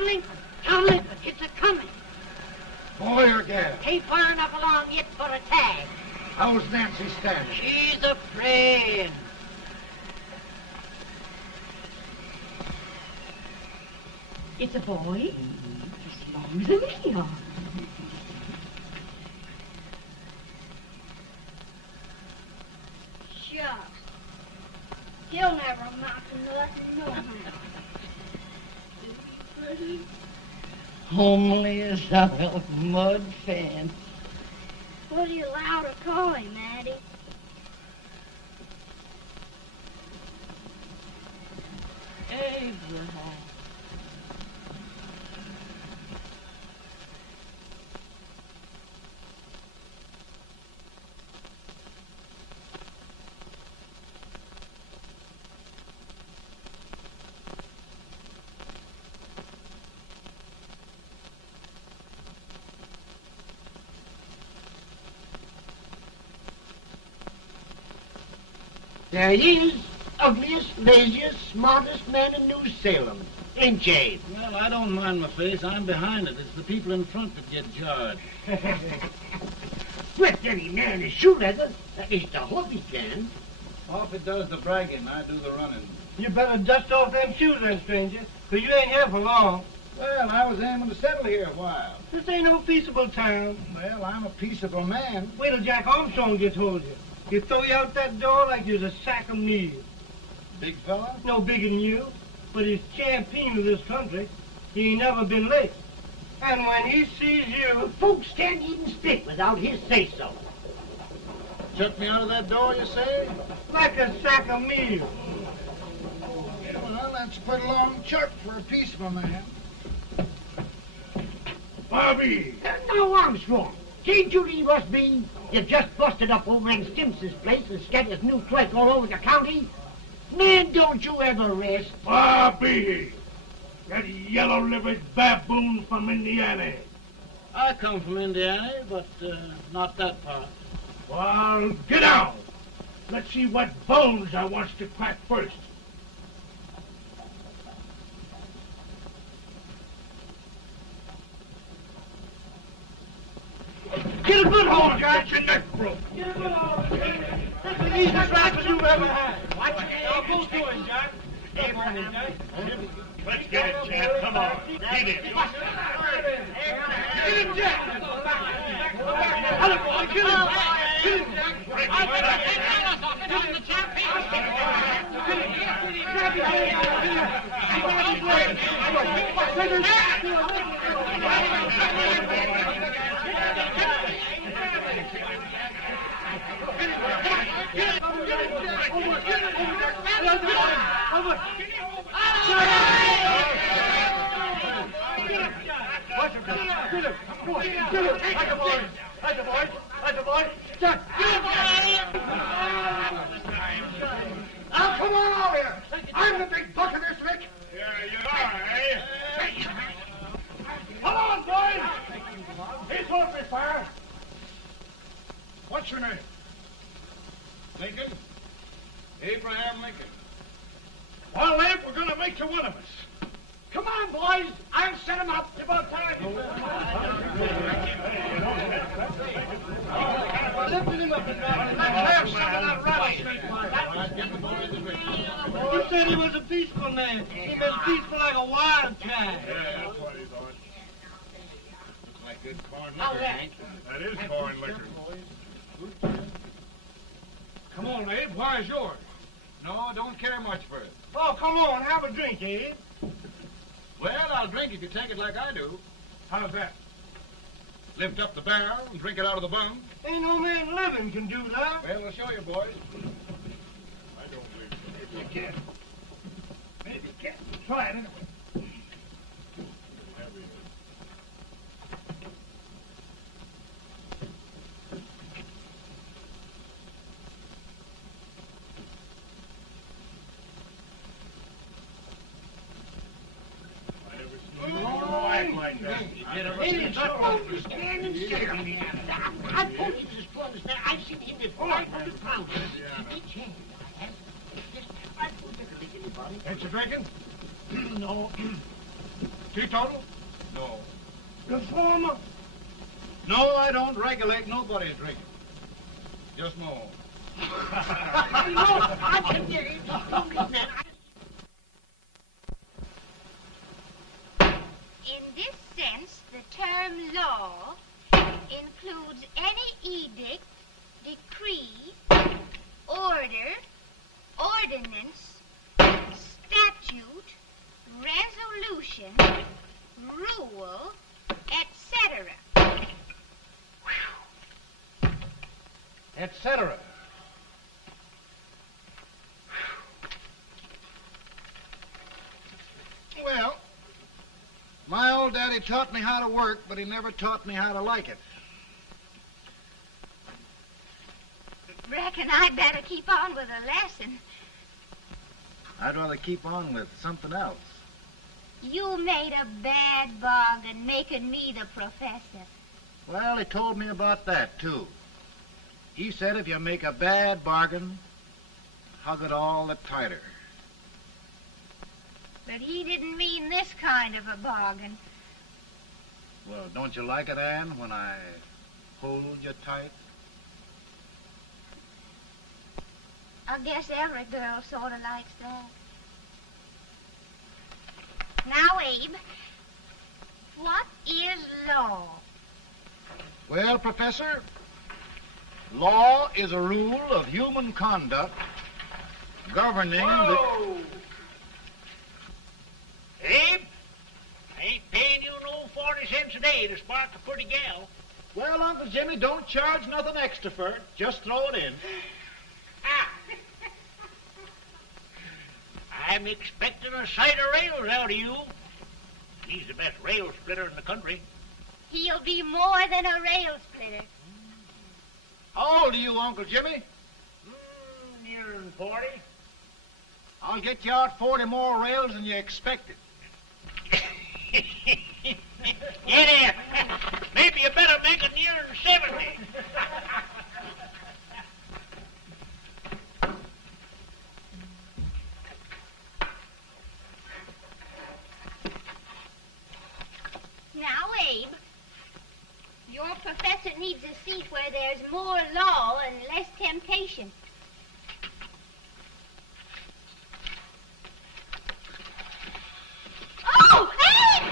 Townley, Townley, it's a-coming. Boy or gal? Ain't far enough along yet for a tag. How's Nancy standing? She's a-praying. It's a boy? As long as me are. Shucks. He'll never amount to nothing, no how. Pretty. Homely as a mud fan. What are you allowed to call him, Addie? Abraham. There he is, ugliest, laziest, smartest man in New Salem, ain't Jay? Well, I don't mind my face. I'm behind it. It's the people in front that get jarred. With any man in shoe leather, at least I hope he can. Off it does the bragging. I do the running. You better dust off them shoes then, stranger, 'cause you ain't here for long. Well, I was aiming to settle here a while. This ain't no peaceable town. Well, I'm a peaceable man. Wait till Jack Armstrong gets hold of you. He'll throw you out that door like you're a sack of meal. Big fella? No bigger than you, but he's champion of this country. He ain't never been late. And when he sees you... Folks can't even speak without his say-so. Chuck me out of that door, you say? Like a sack of meal. Well, that's a pretty long chuck for a peaceable man. Bobby! Now, Armstrong, can't you leave us be? You've just busted up over in Stimpson's place and scattered new clerk all over the county. Man, don't you ever rest. Bobby! That yellow-livered baboon from Indiana. I come from Indiana, but not that part. Well, get out. Let's see what bones I wants to crack first. Get a good hold, Jack. Get your neck broke. Get a good hold. That's the easiest rifle you've ever had. Watch it. Now, both doing, Jack. Abraham, Jack. Let's get it, Jack. Come on. Get it. Get him, Jack. Hello, boy. Get him. Get him, Jack. Get him, the champion. Grab him. Now, come on over here. I'm the big buck of this lick. Yeah, you are, eh? Come on, boys. He's holding me fire. What's your name? Lincoln? Abraham Lincoln. Well, Abe, we're going to make you one of us. Come on, boys. I'll set him up. It's about time. Lifting him up and down. Let's have some of that rattlesnake. You said he was a peaceful man. He was peaceful like a wildcat. Yeah, that's what he thought. Looks like good corn liquor, Hank. That is corn liquor. Come on, Abe. Where's yours? No, don't care much for it. Oh, come on. Have a drink, Abe. Well, I'll drink if you take it like I do. How's that? Lift up the barrel and drink it out of the bung. Ain't no man living can do that. Well, I'll show you, boys. I don't believe so. Maybe you can. Maybe you can. Try it anyway. Like that. Stand and sit on me. I told you this was understand. I've seen him before. 500 pounds. Each hand. I told you to make anybody. Ain't you drinking? No. Teetotal? No. Reformer? No, I don't regulate nobody's drinking. Just my own. I can get it. In this sense, the term law includes any edict, decree, order, ordinance, statute, resolution, rule, etc. Etc. Well, my old daddy taught me how to work, but he never taught me how to like it. Reckon I'd better keep on with the lesson. I'd rather keep on with something else. You made a bad bargain making me the professor. Well, he told me about that, too. He said if you make a bad bargain, hug it all the tighter. But he didn't mean this kind of a bargain. Well, don't you like it, Ann, when I hold you tight? I guess every girl sort of likes that. Now, Abe, what is law? Well, Professor, law is a rule of human conduct governing Whoa! Abe, I ain't paying you no 40 cents a day to spark a pretty gal. Well, Uncle Jimmy, don't charge nothing extra for it. Just throw it in. I'm expecting a sight of rails out of you. He's the best rail splitter in the country. He'll be more than a rail splitter. How old are you, Uncle Jimmy? Nearing 40. I'll get you out 40 more rails than you expected. Get in. Maybe you better make it nearing 70. Now, Abe, your professor needs a seat where there's more law and less temptation. Oh, Abe!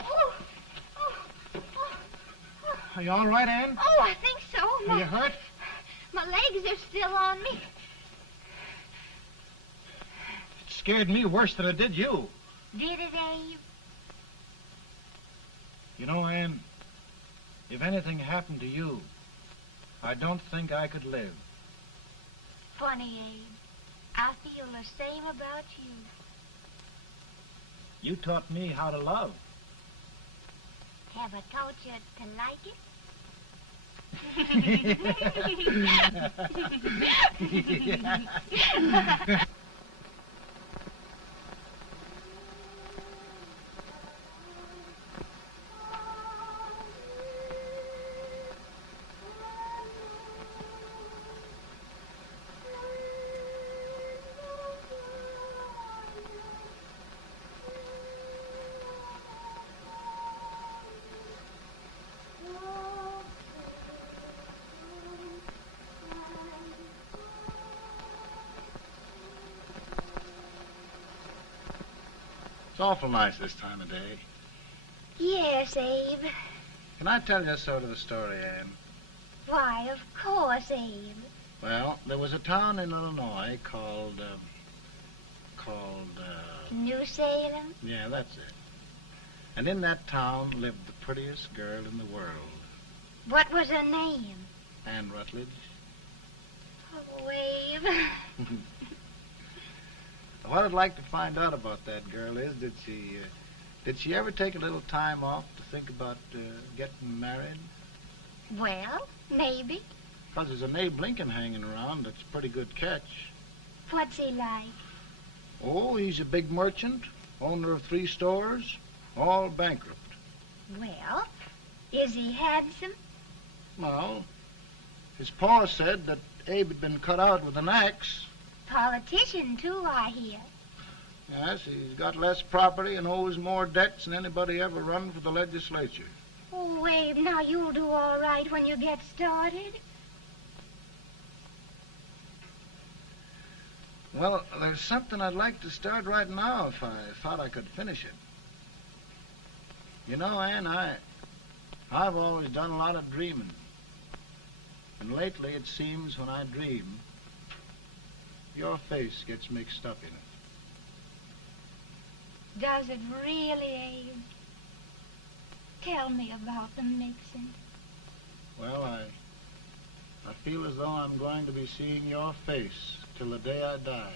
Oh, oh, oh, oh. Are you all right, Ann? Oh, I think so. Are you hurt? My legs are still on me. It scared me worse than it did you. Did it, Abe? You know, Ann, if anything happened to you, I don't think I could live. Funny, Abe. I feel the same about you. You taught me how to love. Have I taught you to like it? It's awful nice this time of day. Yes, Abe. Can I tell you sort of a story, Ann? Why, of course, Abe. Well, there was a town in Illinois called, New Salem? yeah, that's it. And in that town lived the prettiest girl in the world, What was her name? Ann Rutledge. Oh, Abe. What I'd like to find out about that girl is, did she ever take a little time off to think about getting married? Well, maybe. Because there's an Abe Lincoln hanging around that's a pretty good catch. What's he like? Oh, he's a big merchant, owner of 3 stores, all bankrupt. Well, is he handsome? Well, his pa said that Abe had been cut out with an axe. Politician, too, I hear. Yes, he's got less property and owes more debts than anybody ever run for the legislature. Oh, Abe, now you'll do all right when you get started. Well, there's something I'd like to start right now if I thought I could finish it. You know, Ann, I've always done a lot of dreaming. And lately it seems when I dream, your face gets mixed up in it. Does it really, Abe? Tell me about the mixing. Well, I feel as though I'm going to be seeing your face till the day I die.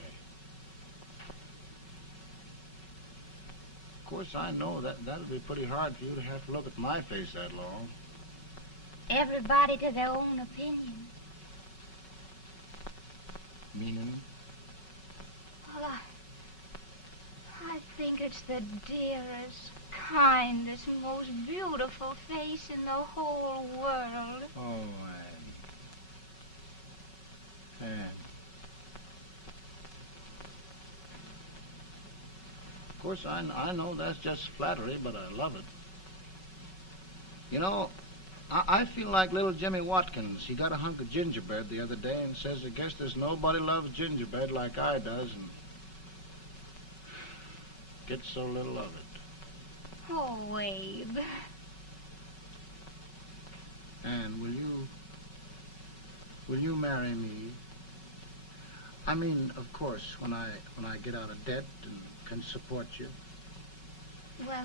Of course, I know that'll be pretty hard for you to have to look at my face that long. Everybody to their own opinion. Meaning? Well, I think it's the dearest, kindest, most beautiful face in the whole world. Oh, Ann. Ann. Of course, I know that's just flattery, but I love it. You know, I feel like little Jimmy Watkins. He got a hunk of gingerbread the other day and says, I guess there's nobody loves gingerbread like I does, and gets so little of it. Oh, Abe. Ann, will you marry me? I mean, of course, when I get out of debt and can support you. Well,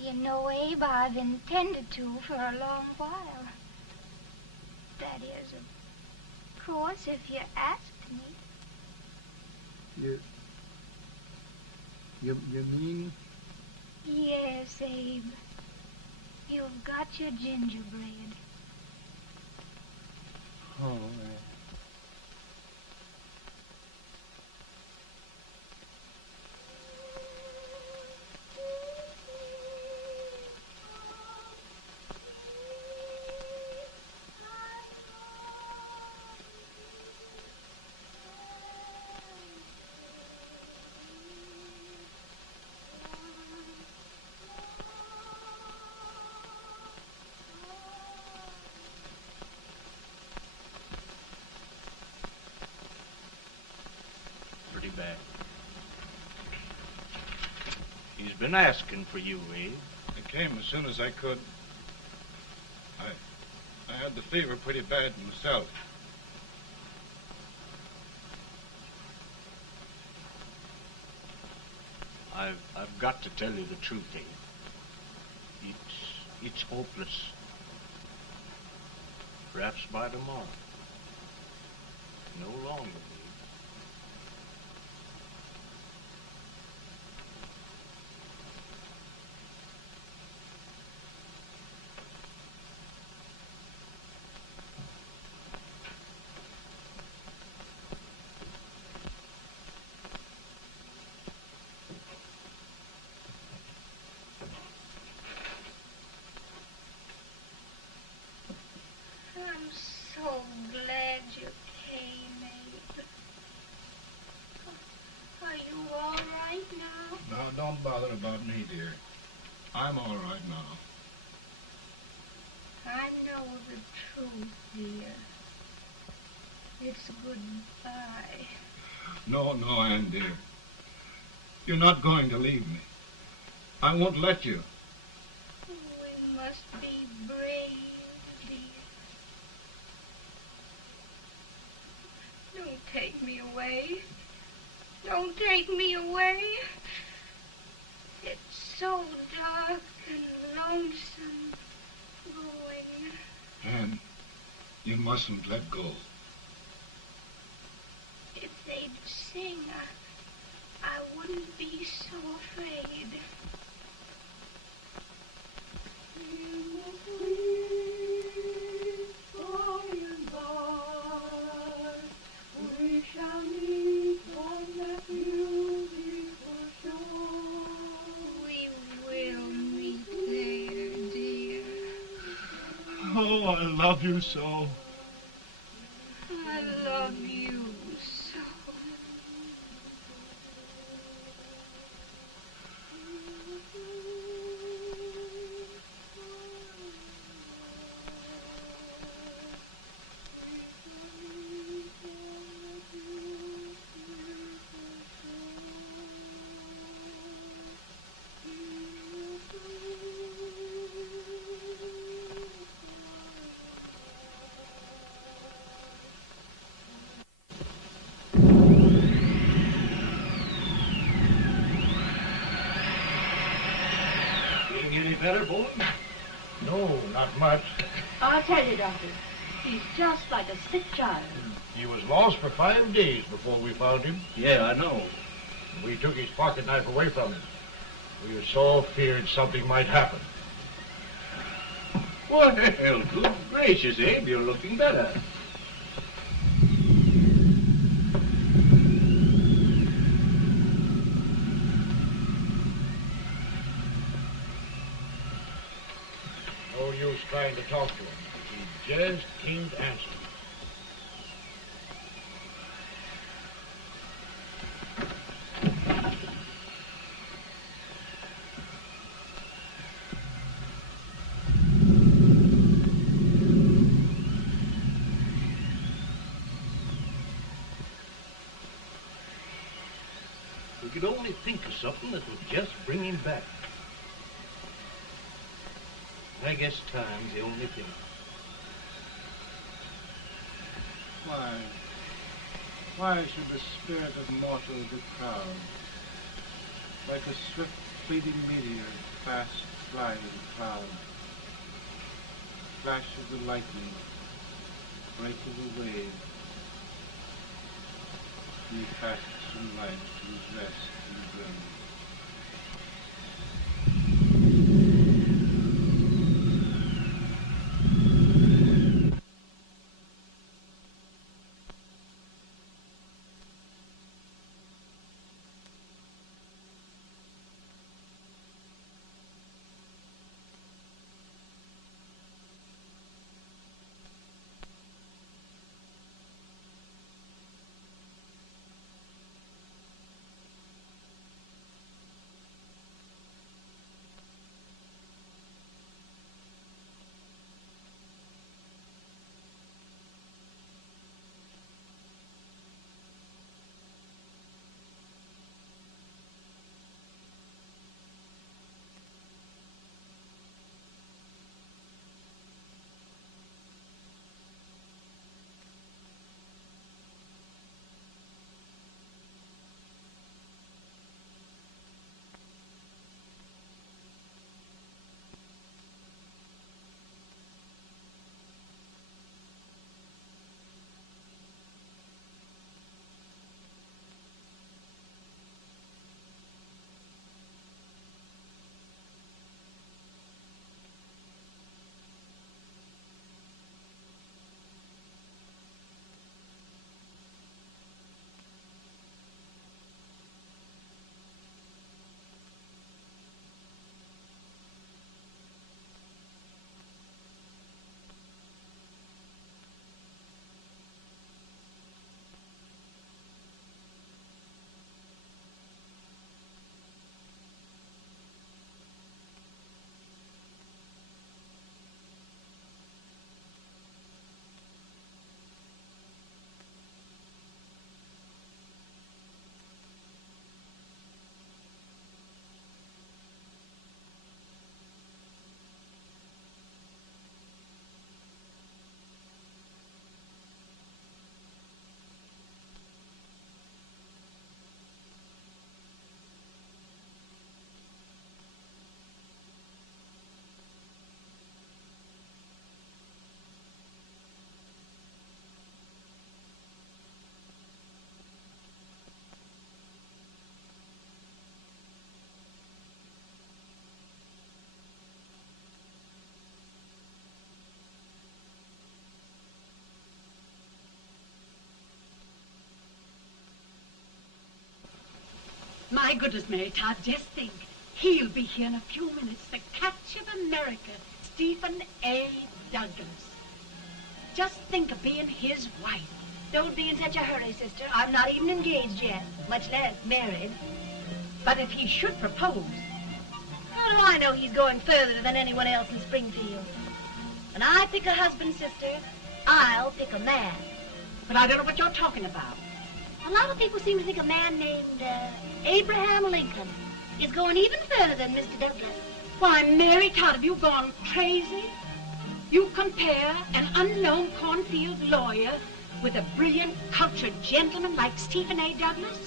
you know, Abe, I've intended to for a long while. That is, of course, if you asked me. You mean? Yes, Abe. You've got your gingerbread. Oh, Pretty bad. He's been asking for you, Abe. I came as soon as I could. I had the fever pretty bad myself. I've got to tell you the truth, Abe. It's hopeless. Perhaps by tomorrow. No longer, Abe. I'm so glad you came, Abe. Are you all right now? Now, don't bother about me, dear. I'm all right now. I know the truth, dear. It's goodbye. No, Ann, dear. You're not going to leave me. I won't let you. We must be brave, dear. Don't take me away. Don't take me away. It's so dark and lonesome going. Ann, you mustn't let go. If they'd sing, I wouldn't be so afraid. We shall meet on that beautiful shore. We will meet there, dear. Oh, I love you so. I love you so. better, boy? No, not much. I'll tell you, Doctor. He's just like a sick child. He was lost for 5 days before we found him. Yeah, I know. We took his pocket knife away from him. We were so feared something might happen. Well, good gracious, Abe, you're looking better. No use trying to talk to him. He just can't answer. We could only think of something that would just bring him back. I guess time's the only thing. Why should the spirit of mortal be proud? Like a swift fleeting meteor, fast flying cloud. Flash of the lightning, break of the wave. He fasts from life to his rest in the grave. My goodness, Mary Todd, just think. He'll be here in a few minutes. The catch of America, Stephen A. Douglas. Just think of being his wife. Don't be in such a hurry, sister. I'm not even engaged yet, much less married. But if he should propose... How do I know he's going further than anyone else in Springfield? When I pick a husband, sister, I'll pick a man. But I don't know what you're talking about. A lot of people seem to think a man named Abraham Lincoln is going even further than Mr. Douglas. Why, Mary Todd, have you gone crazy? You compare an unknown cornfield lawyer with a brilliant, cultured gentleman like Stephen A. Douglas?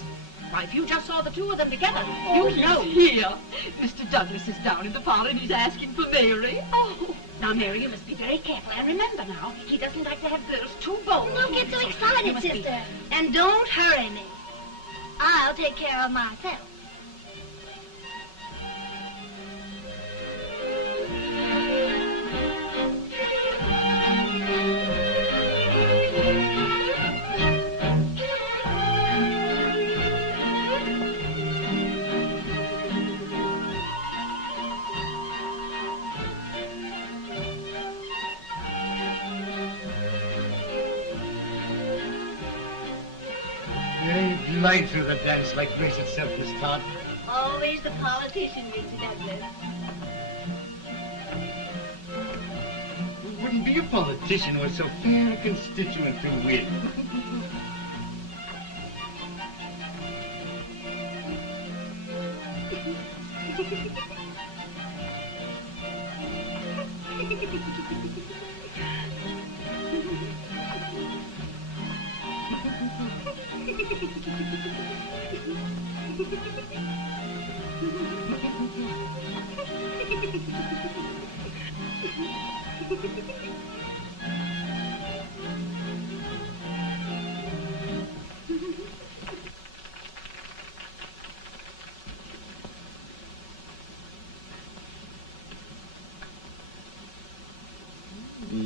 Why, if you just saw the two of them together, you'd know. Here. Mr. Douglas is down in the parlor and he's asking for Mary. Oh. Now, Mary, you must be very careful. And remember now, he doesn't like to have girls too bold. Don't get so You excited, must be- sister. And don't hurry me. I'll take care of myself. They glide through the dance like grace itself, Miss Todd. Always the politician, Mr. Douglas. Who wouldn't be a politician with so fair a constituent to win?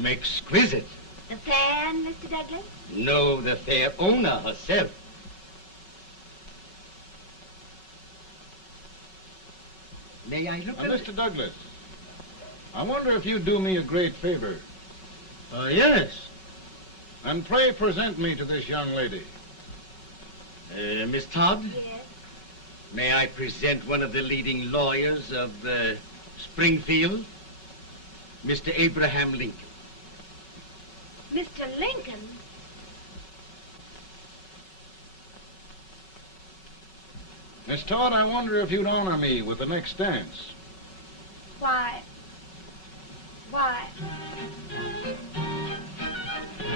Exquisite. The fan, Mr. Douglas? No, the fair owner herself. May I look at it? Mr. Douglas, I wonder if you'd do me a great favor. Yes. And pray present me to this young lady. Miss Todd? Yes. May I present one of the leading lawyers of Springfield, Mr. Abraham Lincoln. Mr. Lincoln? Miss Todd, I wonder if you'd honor me with the next dance. Why?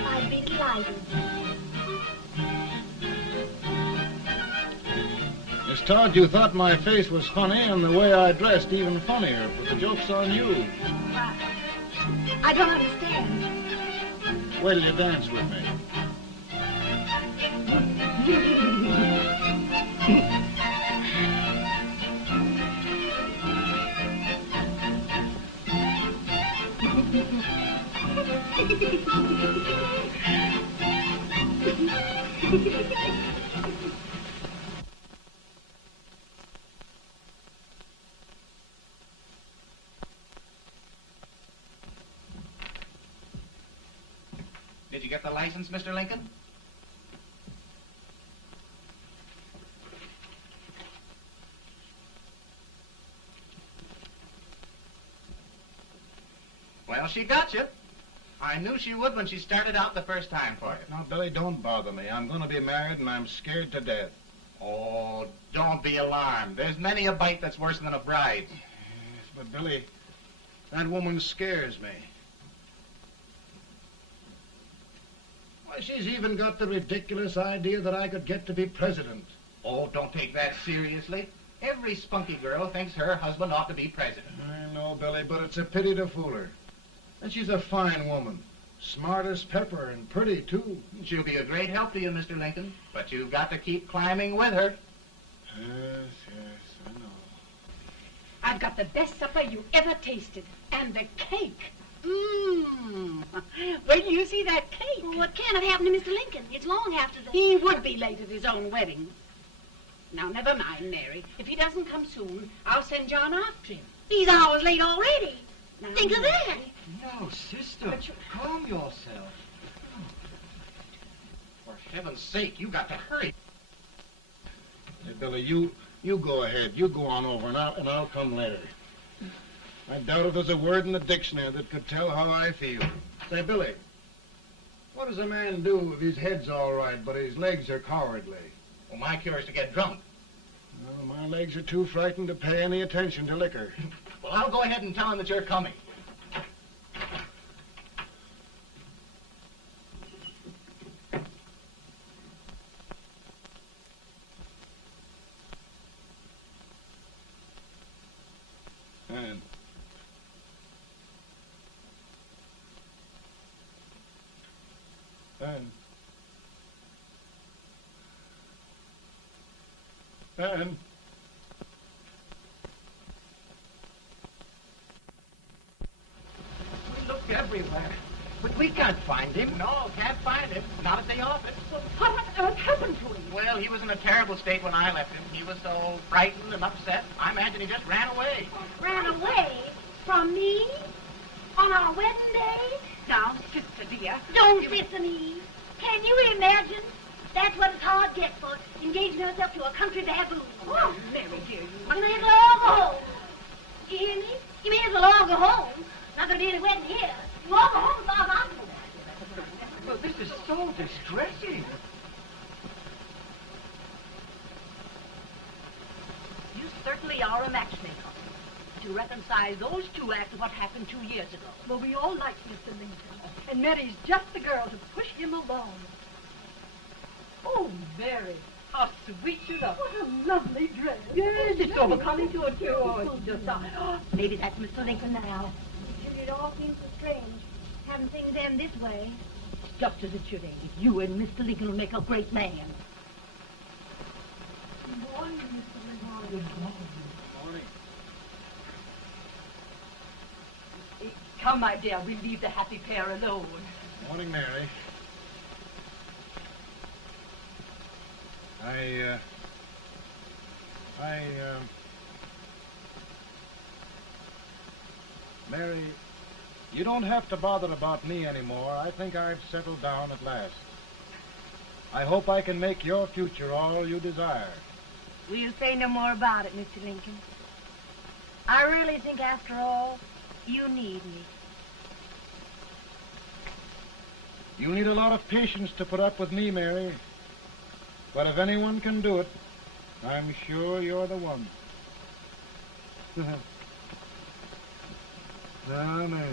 I'd be delighted. Miss Todd, you thought my face was funny and the way I dressed even funnier, but the joke's on you. Why? I don't understand. Will you dance with me? Did you get the license, Mr. Lincoln? Well, she got you. I knew she would when she started out the first time for you. Now, Billy, don't bother me. I'm going to be married and I'm scared to death. Oh, don't be alarmed. There's many a bite that's worse than a bride. Yes, but Billy, that woman scares me. Why, she's even got the ridiculous idea that I could get to be president. Oh, don't take that seriously. Every spunky girl thinks her husband ought to be president. I know, Billy, but it's a pity to fool her. And she's a fine woman. Smart as pepper and pretty, too. She'll be a great help to you, Mr. Lincoln. But you've got to keep climbing with her. Yes, I know. I've got the best supper you ever tasted. And the cake. Mmm. Wait till you see that cake. Well, what can have happened to Mr. Lincoln? It's long after the... He would be late at his own wedding. Now, never mind, Mary. If he doesn't come soon, I'll send John after him. He's hours late already. Now, Think of that. No, sister. Calm yourself. For heaven's sake, you got to hurry. Hey, Billy, you go ahead. You go on over, and I'll come later. I doubt if there's a word in the dictionary that could tell how I feel. Say, Billy, what does a man do if his head's all right, but his legs are cowardly? Well, my cure is to get drunk. Well, my legs are too frightened to pay any attention to liquor. Well, I'll go ahead and tell him that you're coming. Ann. We looked everywhere, but we can't find him. No, can't find him. Not at the office. Well, what on earth happened to him? Well, he was in a terrible state when I left him. He was so frightened and upset. I imagine he just ran away. Ran away from me on our wedding day? Now, sister dear. Don't sister me. Can you imagine? That's what it's hard gets for engaging herself to a country baboon. Oh, Mary dear, You may as well all go home. You hear me? You may as well all go home. Not going to be any wedding here. You all go home as far as I'm concerned. Well, this is so distressing. You certainly are a matchmaker. To reconcile those two after what happened 2 years ago. Well, we all like Mr. Lincoln. And Mary's just the girl to push him along. Oh, Mary, how sweet you look. What a lovely dress. Yes, it's so becoming to it, too. Oh, it's just maybe that's Mr. Lincoln now. It all seems so strange, having things end this way. Just as it should end. You and Mr. Lincoln will make a great man. Good morning, Mr. Lincoln. Good morning. Come, my dear, we'll leave the happy pair alone. Morning, Mary. Mary, you don't have to bother about me anymore. I think I've settled down at last. I hope I can make your future all you desire. We'll say no more about it, Mr. Lincoln. I really think, after all, you need me. You need a lot of patience to put up with me, Mary. But if anyone can do it, I'm sure you're the one. No, no.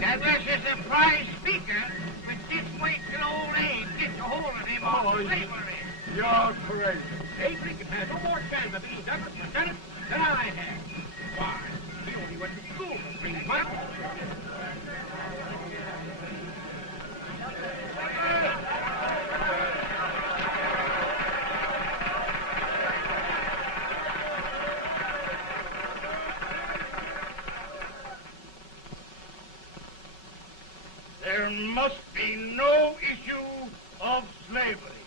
That was a surprise speaker, but just wait till old Abe gets a hold of him on slavery. You're crazy. Abe Lincoln has no more chance of being Douglas Lieutenant than I have. Why? He only went to school for 3 months. There must be no issue of slavery.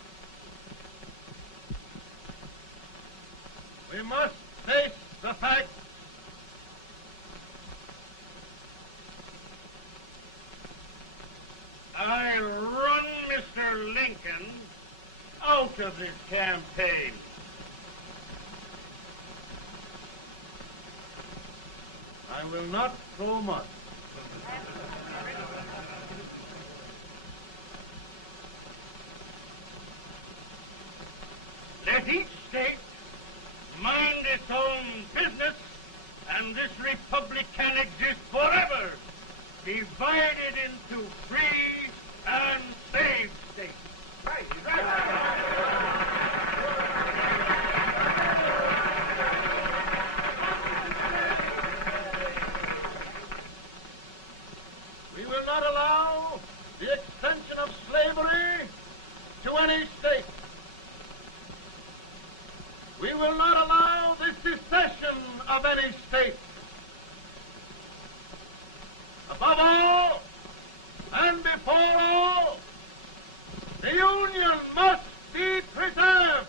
We must face the fact I run Mr. Lincoln out of this campaign. I will not throw much. Let each state mind its own business, and this republic can exist forever, divided into free and slave states. Right, We will not allow the extension of slavery to any state. We will not allow the secession of any state. Above all, and before all, the Union must be preserved.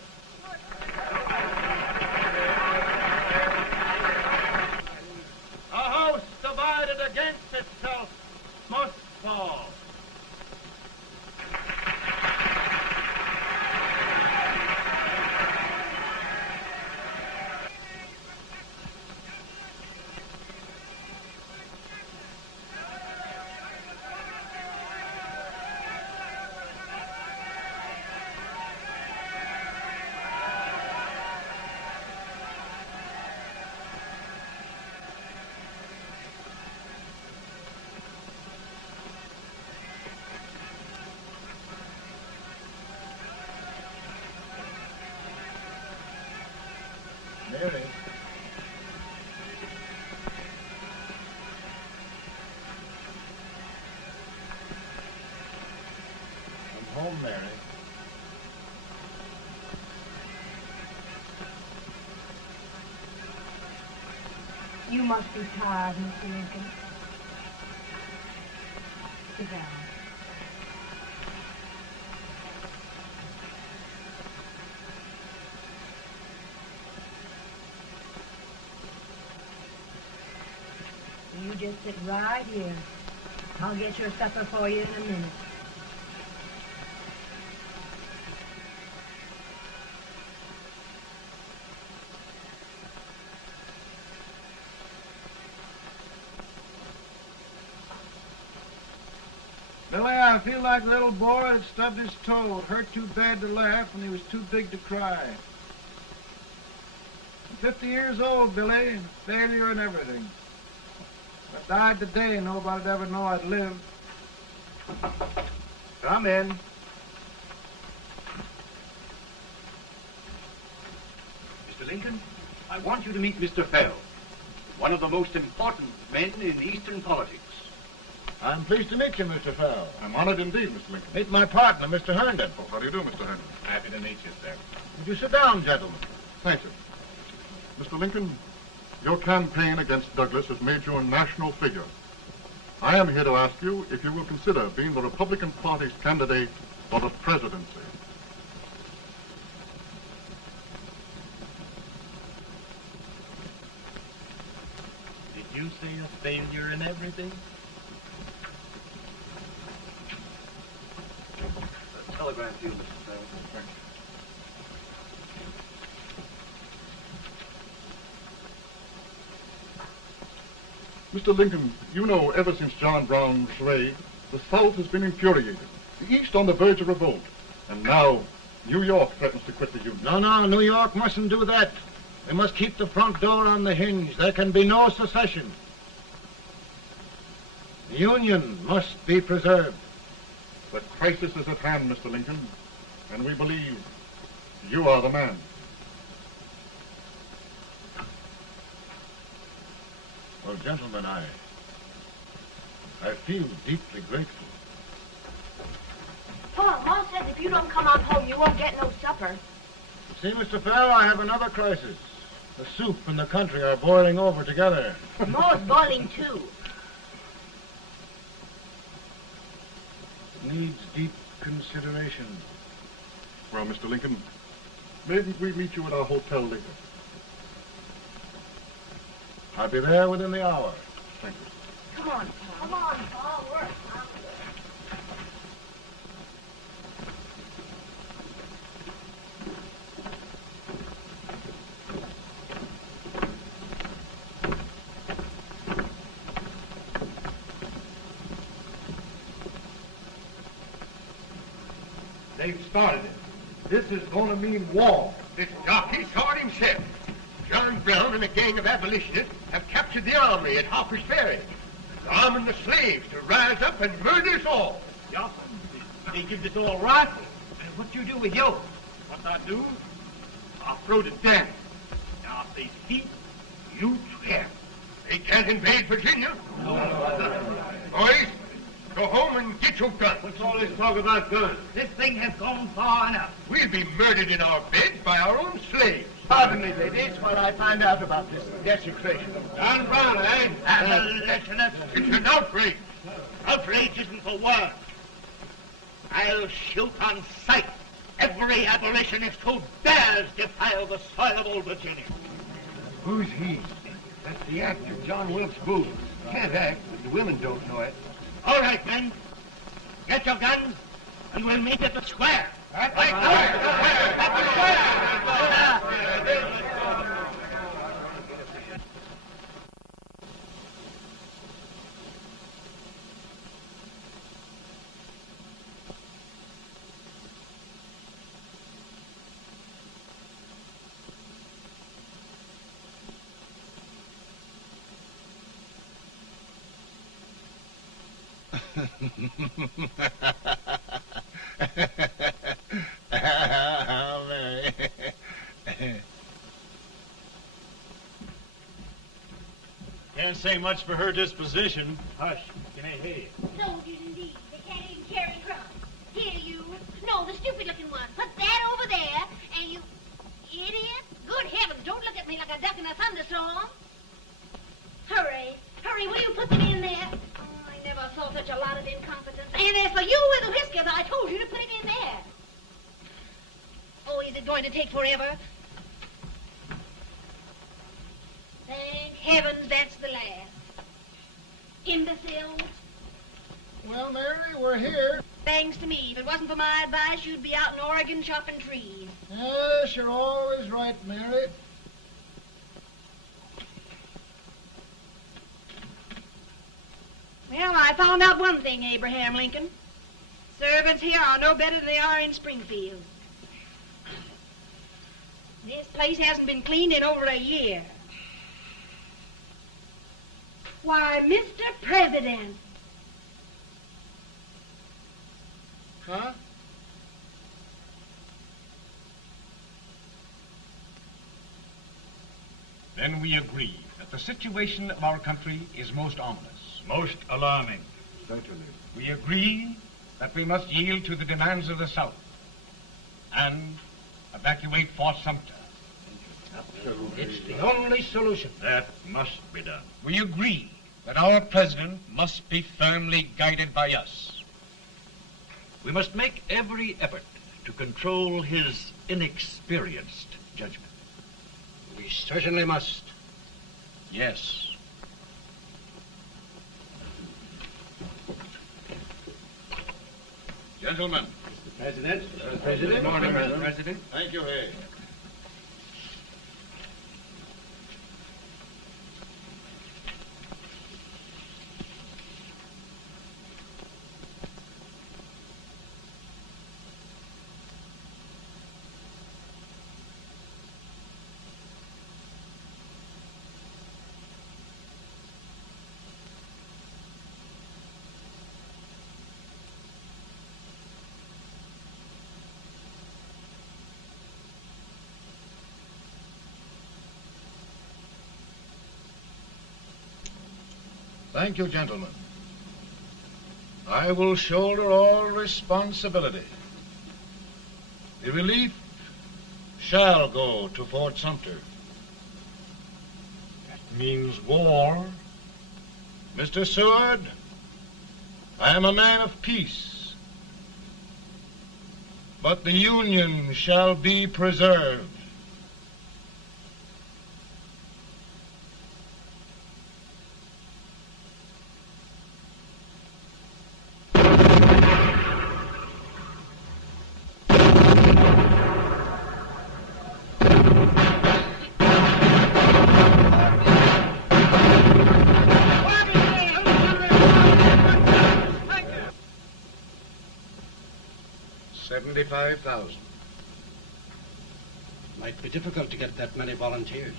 A house divided against itself must fall. home, Mary. You must be tired, Mr. Lincoln. Sit down. You just sit right here. I'll get your supper for you in a minute. Billy, I feel like a little boy that stubbed his toe. It hurt too bad to laugh, and he was too big to cry. I'm 50 years old, Billy, failure and everything. If I died today, nobody'd ever know I'd lived. Come in. Mr. Lincoln, I want you to meet Mr. Fell, one of the most important men in Eastern politics. I'm pleased to meet you, Mr. Fell. I'm honored indeed, Mr. Lincoln. Meet my partner, Mr. Herndon. Oh, how do you do, Mr. Hammond? Happy to meet you, sir. Would you sit down, gentlemen? Thank you. Mr. Lincoln, your campaign against Douglas has made you a national figure. I am here to ask you if you will consider being the Republican Party's candidate for the presidency. Did you say a failure in everything? A telegram to you, Mr. Fell. Thank you. Mr. Lincoln, you know ever since John Brown's raid, the South has been infuriated, the East on the verge of revolt, and now New York threatens to quit the Union. No, New York mustn't do that. They must keep the front door on the hinge. There can be no secession. The Union must be preserved. The crisis is at hand, Mr. Lincoln, and we believe you are the man. Well, gentlemen, I feel deeply grateful. Pa, Ma says if you don't come on home, you won't get no supper. See, Mr. Fell, I have another crisis. The soup and the country are boiling over together. Ma's boiling too. It needs deep consideration. Well, Mr. Lincoln, maybe we meet you at our hotel later. I'll be there within the hour. Thank you. Come on, Pa. Come on, Pa. Work. They've started it. This is going to mean war. This jockey saw it himself. John Brown and a gang of abolitionists have captured the armory at Harper's Ferry. They're arming the slaves to rise up and murder us all. Yeah, they give us all rifles. And what you do with yours? What I do? I'll throw the damn. Now, if they speak, you swear. They can't invade Virginia. Boys, go home and get your guns. What's all this talk about guns? This thing has gone far enough. We'll be murdered in our beds by our own slaves. Pardon me, ladies, while I find out about this desecration. John Brown, eh? Abolitionists. It's an outrage. Outrage isn't for words. I'll shoot on sight every abolitionist who dares defile the soil of old Virginia. Who's he? That's the actor, John Wilkes Booth. Can't act, but the women don't know it. All right, men. Get your guns, and we'll meet at the square. At the square! Can't say much for her disposition. Hush, can I hear you? Soldiers indeed. They can't even carry drums. Here, you. incompetence. And as for you with the whiskey, I told you to put it in there. Oh, is it going to take forever? Thank heavens that's the last. Imbecile. Well, Mary, we're here. Thanks to me. If it wasn't for my advice, you'd be out in Oregon chopping trees. Yes, you're always right, Mary. Well, I found out one thing, Abraham Lincoln. Servants here are no better than they are in Springfield. This place hasn't been cleaned in over a year. Why, Mr. President. Huh? Then we agree that the situation of our country is most ominous. Most alarming. Certainly. We agree that we must yield to the demands of the South and evacuate Fort Sumter. It's the only solution. That must be done. We agree that our president must be firmly guided by us. We must make every effort to control his inexperienced judgment. We certainly must. Yes. Gentlemen. Mr. President. Mr. President. Good morning, Mr. President. Thank you, Hay. Thank you, gentlemen. I will shoulder all responsibility. The relief shall go to Fort Sumter. That means war. Mr. Seward, I am a man of peace, but the Union shall be preserved. $75,000. Might be difficult to get that many volunteers.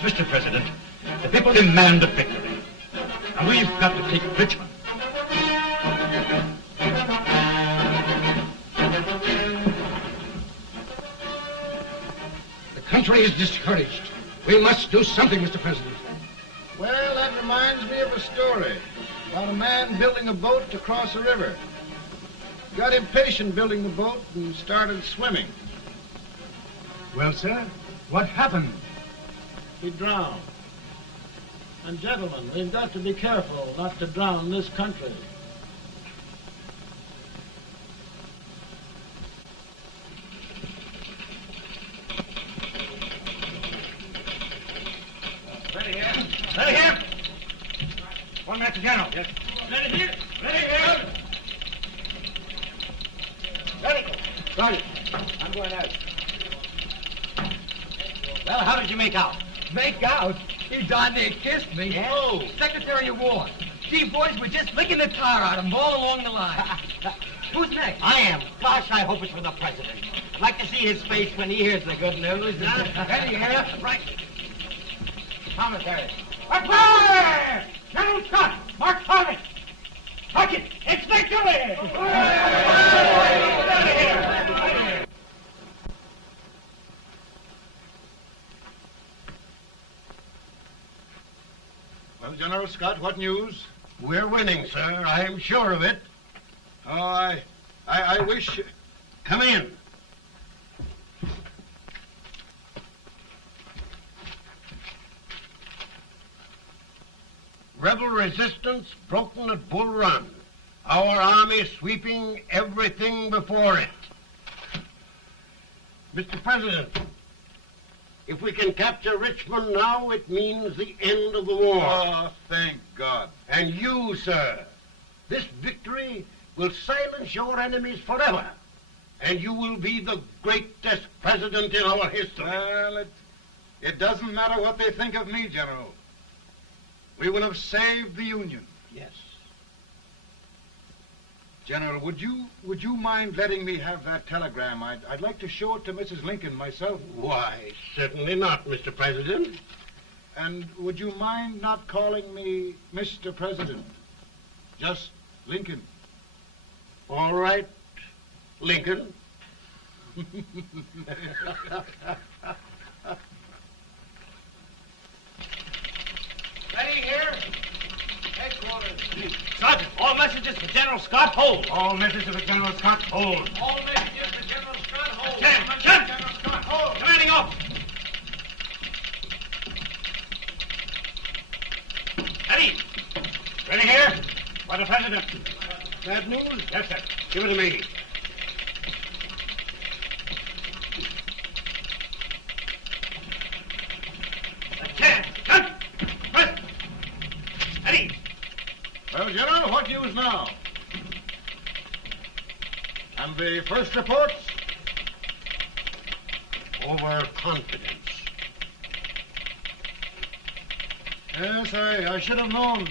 Mr. President, the people demand a victory. And we've got to take Richmond. The country is discouraged. We must do something, Mr. President. Well, that reminds me of a story about a man building a boat to cross a river. Got impatient building the boat and started swimming. Well, sir, what happened? He drowned. And gentlemen, we've got to be careful not to drown this country. Ready here. Ready here. One minute to General. Yes. Ready here. Ready here. Ready. Sergeant, I'm going out. Well, how did you make out? Make out? He darn near kissed me. Yeah? Oh, Secretary of War. Gee, boys, we're just licking the tar out of him all along the line. Who's next? I am. Gosh, I hope it's for the President. I'd like to see his face when he hears the good news. Ready here. Right. Commissary. Fire! General Scott! Mark target! Sergeant, it's victory! Well, General Scott, what news? We're winning, sir. I am sure of it. Oh, I wish... Come in. Rebel resistance broken at Bull Run. Our army sweeping everything before it. Mr. President, if we can capture Richmond now, it means the end of the war. Oh, thank God. And you, sir, this victory will silence your enemies forever. And you will be the greatest president in our history. Well, it doesn't matter what they think of me, General. We will have saved the Union. Yes. General, would you mind letting me have that telegram? I'd like to show it to Mrs. Lincoln myself. Why, certainly not, Mr. President. And would you mind not calling me Mr. President? Just Lincoln. All right, Lincoln. Ready here. Headquarters. Sergeant, all messages for General Scott, hold. All messages for General Scott, hold. All messages for General Scott, hold. General Scott, hold. Commanding officer. Ready. Ready here. For the President. Bad news? Yes, sir. Give it to me. Well, General, what news now? And the first reports? Overconfidence. Yes, I should have known.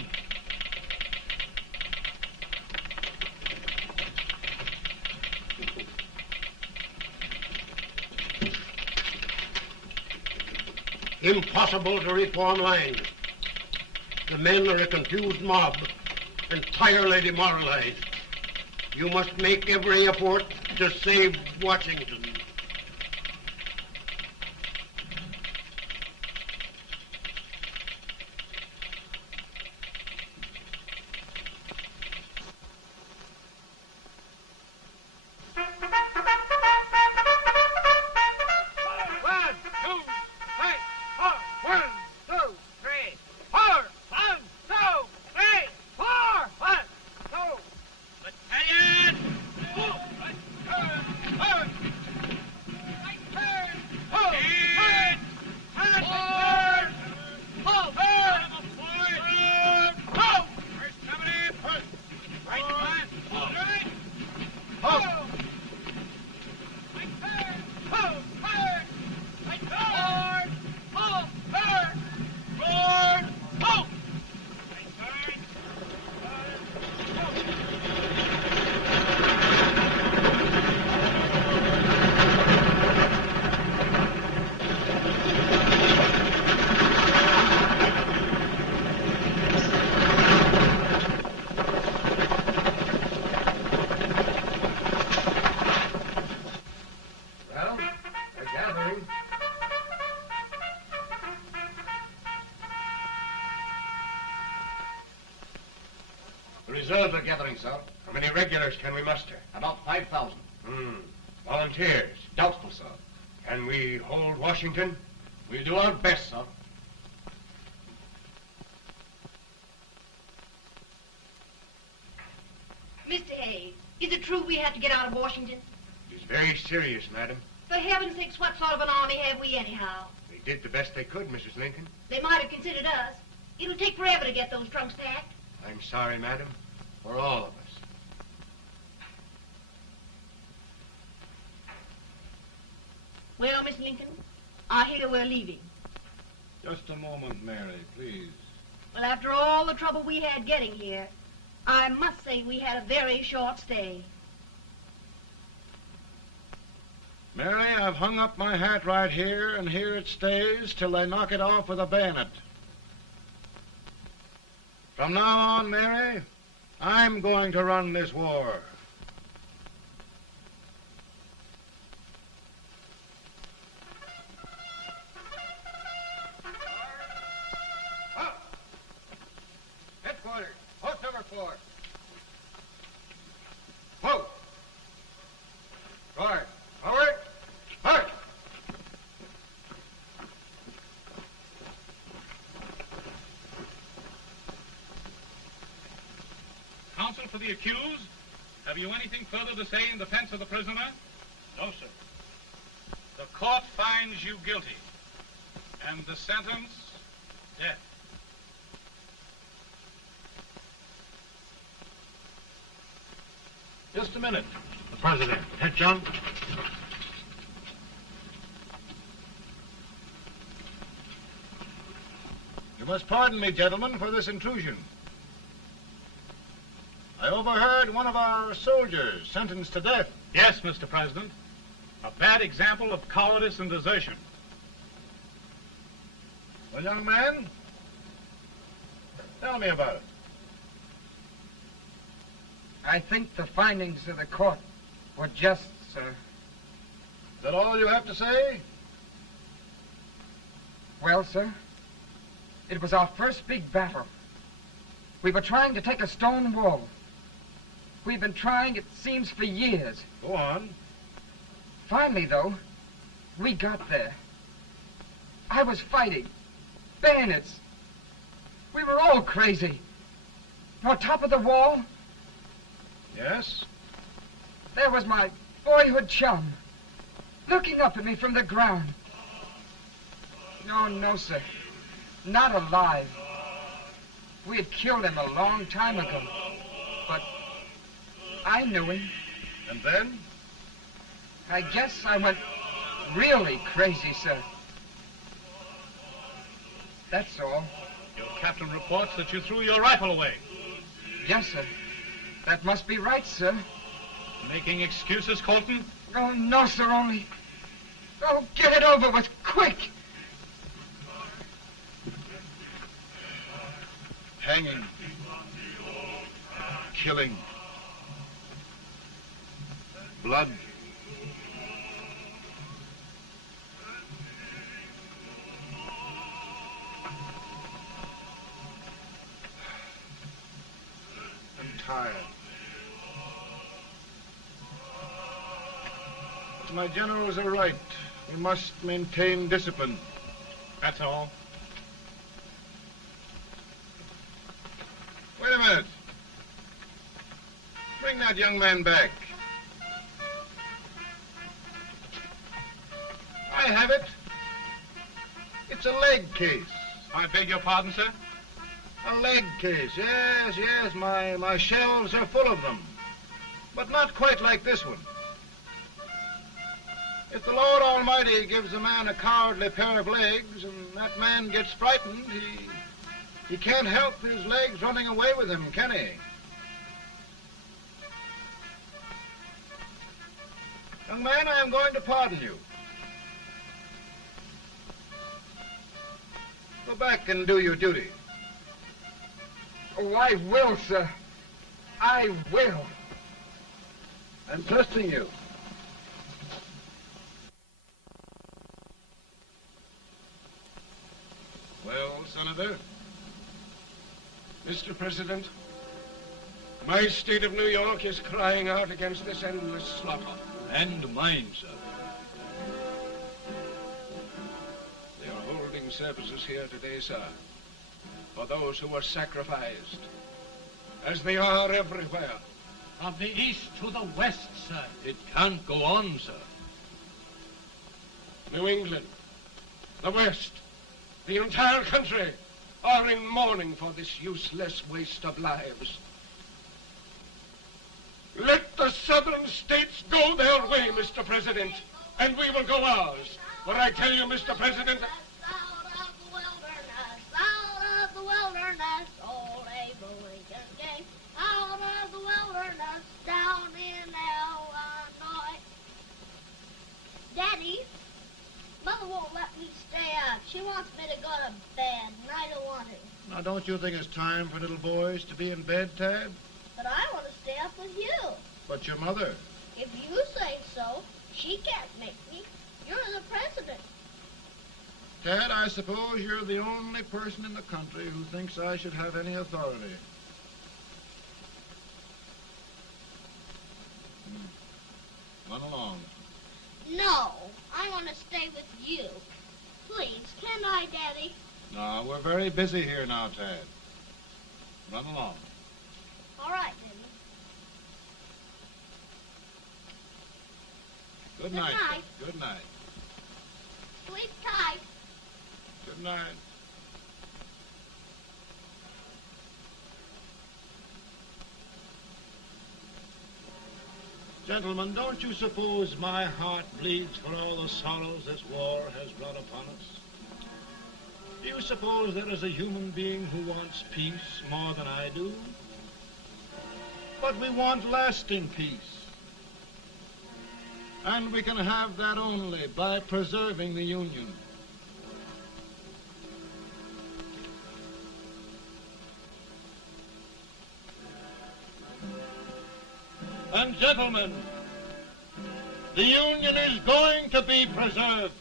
Impossible to reform lines. The men are a confused mob, entirely demoralized. You must make every effort to save Washington. Reserves are gathering, sir. How many regulars can we muster? About 5,000. Volunteers? Doubtful, sir. Can we hold Washington? We'll do our best, sir. Mr. Hayes, is it true we have to get out of Washington? It's very serious, madam. For heaven's sakes, what sort of an army have we anyhow? They did the best they could, Mrs. Lincoln. They might have considered us. It'll take forever to get those trunks packed. I'm sorry, madam, for all of us. Well, Miss Lincoln, I hear we're leaving. Just a moment, Mary, please. Well, after all the trouble we had getting here, I must say we had a very short stay. Mary, I've hung up my hat right here, and here it stays till they knock it off with a bayonet. From now on, Mary, I'm going to run this war. Headquarters, post number 4. Whoa! Guard, forward, march! Counsel for the accused, have you anything further to say in defense of the prisoner? No, sir. The court finds you guilty, and the sentence, death. Just a minute. The president. Head, John. You must pardon me, gentlemen, for this intrusion. I overheard one of our soldiers sentenced to death. Yes, Mr. President. A bad example of cowardice and desertion. Well, young man, tell me about it. I think the findings of the court were just, sir. Is that all you have to say? Well, sir, it was our first big battle. We were trying to take a stone wall. We've been trying, it seems, for years. Go on. Finally, though, we got there. I was fighting. Bayonets. We were all crazy. On top of the wall, Yes? there was my boyhood chum, looking up at me from the ground. No, sir. Not alive. We had killed him a long time ago. But I knew him. And then? I guess I went really crazy, sir. That's all. Your captain reports that you threw your rifle away. Yes, sir. That must be right, sir. Making excuses, Colton? Oh, no, sir, only... Oh, get it over with, quick! Hanging. Killing. Blood. I'm tired. But my generals are right. We must maintain discipline. That's all. Wait a minute. Bring that young man back. I have it. It's a leg case. I beg your pardon, sir? A leg case, yes. My shelves are full of them. But not quite like this one. If the Lord Almighty gives a man a cowardly pair of legs and that man gets frightened, he can't help his legs running away with him, can he? Young man, I am going to pardon you. Go back and do your duty. Oh, I will, sir. I will. I'm trusting you. Well, Senator? Mr. President, My state of New York is crying out against this endless slaughter. And mine, sir. They are holding services here today, sir, for those who were sacrificed, as they are everywhere. From the east to the west, sir. It can't go on, sir. New England, the West, the entire country are in mourning for this useless waste of lives. Let the southern states go their way, Mr. President, and we will go ours. But I tell you, Mr. President... Out of the wilderness, old Abe Lincoln came. Out of the wilderness, down in Illinois. Daddy, Mother won't let me stay up. She wants me to go to bed, and I don't want to. Now, don't you think it's time for little boys to be in bed, Tad? But I want to stay up with you. But your mother? If you say so, she can't make me. You're the president. Tad, I suppose you're the only person in the country who thinks I should have any authority. Run along. No, I want to stay with you. Please, can I, Daddy? No, we're very busy here now, Tad. Run along. All right, Daddy. Good night. Good night. Sleep tight. Good night. Gentlemen, don't you suppose my heart bleeds for all the sorrows this war has brought upon us? Do you suppose there is a human being who wants peace more than I do? But we want lasting peace. And we can have that only by preserving the Union. And gentlemen, the Union is going to be preserved.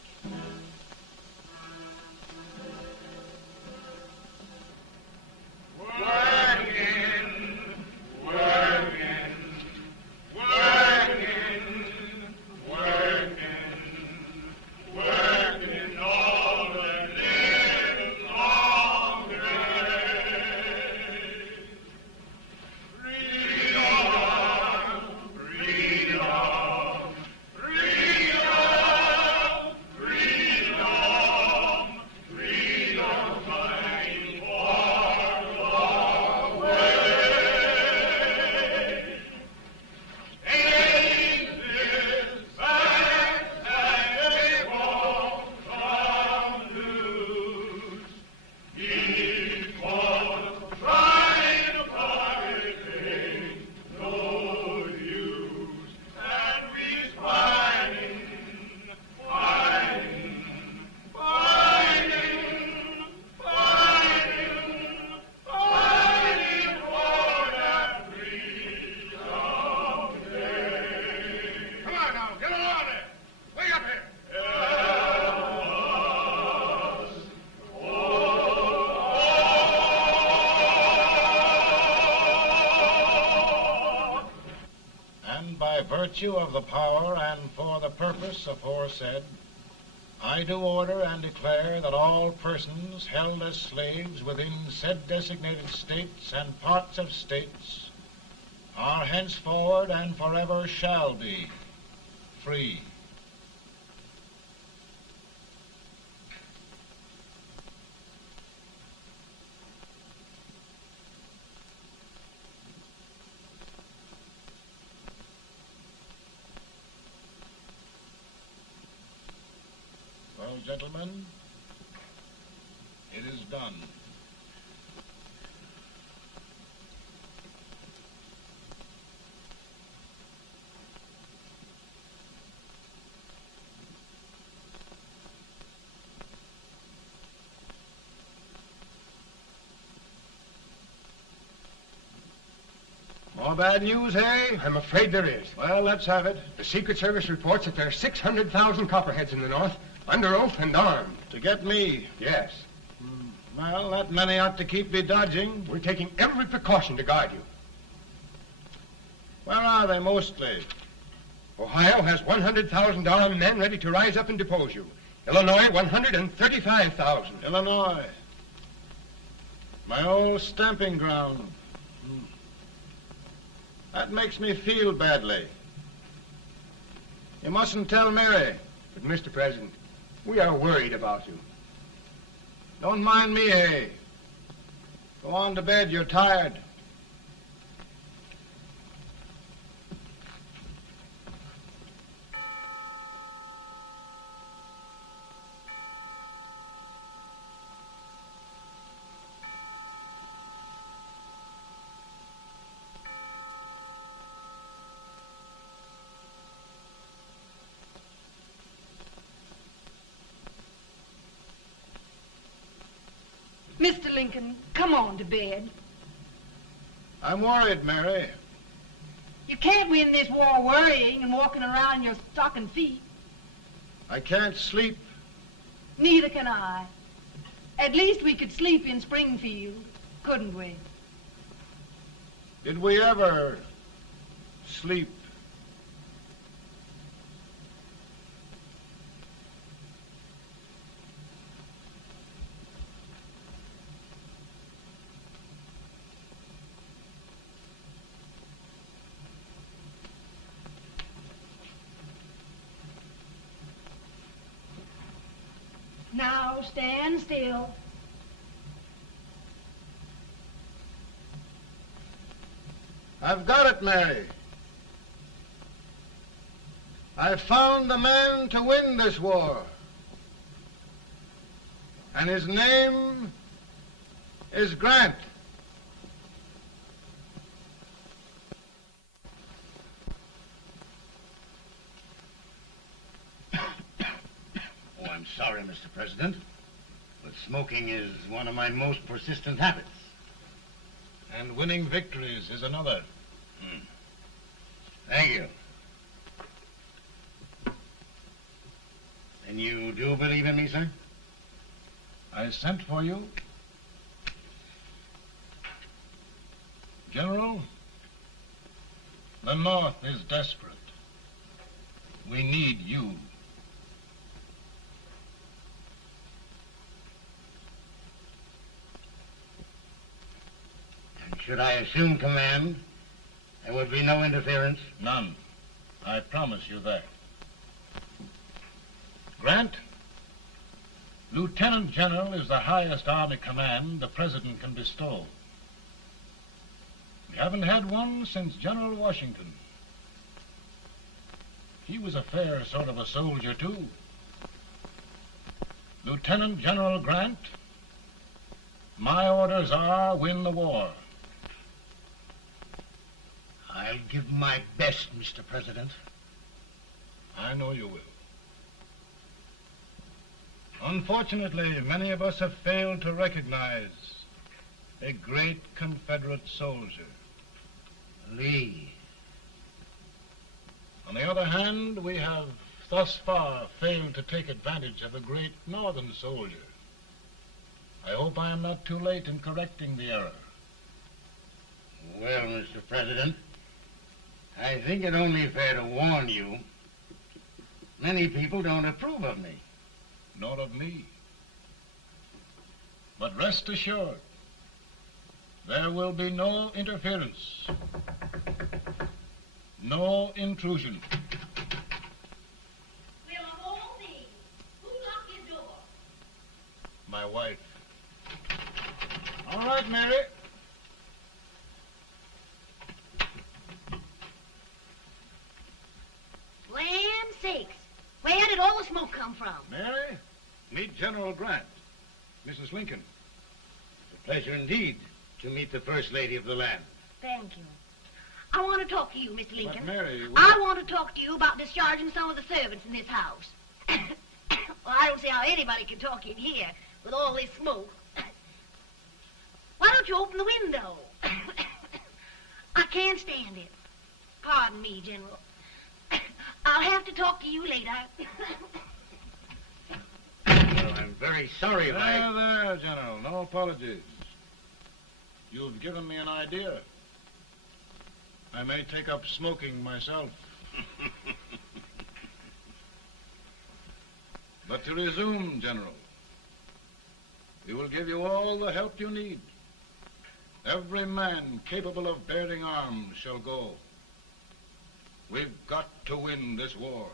Virtue of the power and for the purpose aforesaid, I do order and declare that all persons held as slaves within said designated states and parts of states are henceforward and forever shall be free. Well, gentlemen, it is done. More bad news, eh? I'm afraid there is. Well, let's have it. The Secret Service reports that there are 600,000 Copperheads in the North, under oath and armed. To get me? Yes. Well, that many ought to keep me dodging. We're taking every precaution to guard you. Where are they mostly? Ohio has 100,000 men ready to rise up and depose you. Illinois, 135,000. Illinois. My old stamping ground. That makes me feel badly. You mustn't tell Mary. But, Mr. President, we are worried about you. Don't mind me, eh? Go on to bed. You're tired. Mr. Lincoln, come on to bed. I'm worried, Mary. You can't win this war worrying and walking around in your stocking feet. I can't sleep. Neither can I. At least we could sleep in Springfield, couldn't we? Did we ever sleep? Now stand still. I've got it, Mary. I've found the man to win this war. And his name is Grant. Oh, I'm sorry, Mr. President, but smoking is one of my most persistent habits. And winning victories is another. Thank you. And you do believe in me, sir? I sent for you. General, the North is desperate. We need you. And should I assume command, there would be no interference? None. I promise you that. Grant, Lieutenant General is the highest army command the President can bestow. We haven't had one since General Washington. He was a fair sort of a soldier, too. Lieutenant General Grant, my orders are win the war. I'll give my best, Mr. President. I know you will. Unfortunately, many of us have failed to recognize a great Confederate soldier. Lee. On the other hand, we have thus far failed to take advantage of a great Northern soldier. I hope I am not too late in correcting the error. Well, Mr. President, I think it only fair to warn you. Many people don't approve of me. Nor of me. But rest assured, there will be no interference, no intrusion. Well, of all things, who locked your door? My wife. All right, Mary. Land sakes. Where did all the smoke come from? Mary, meet General Grant. Mrs. Lincoln. It's a pleasure indeed to meet the First Lady of the land. Thank you. I want to talk to you, Mr. Lincoln. But Mary, I want to talk to you about discharging some of the servants in this house. Well, I don't see how anybody can talk in here with all this smoke. Why don't you open the window? I can't stand it. Pardon me, General. I'll have to talk to you later. Well, I'm very sorry if There, General. No apologies. You've given me an idea. I may take up smoking myself. But to resume, General, we will give you all the help you need. Every man capable of bearing arms shall go. We've got to win this war.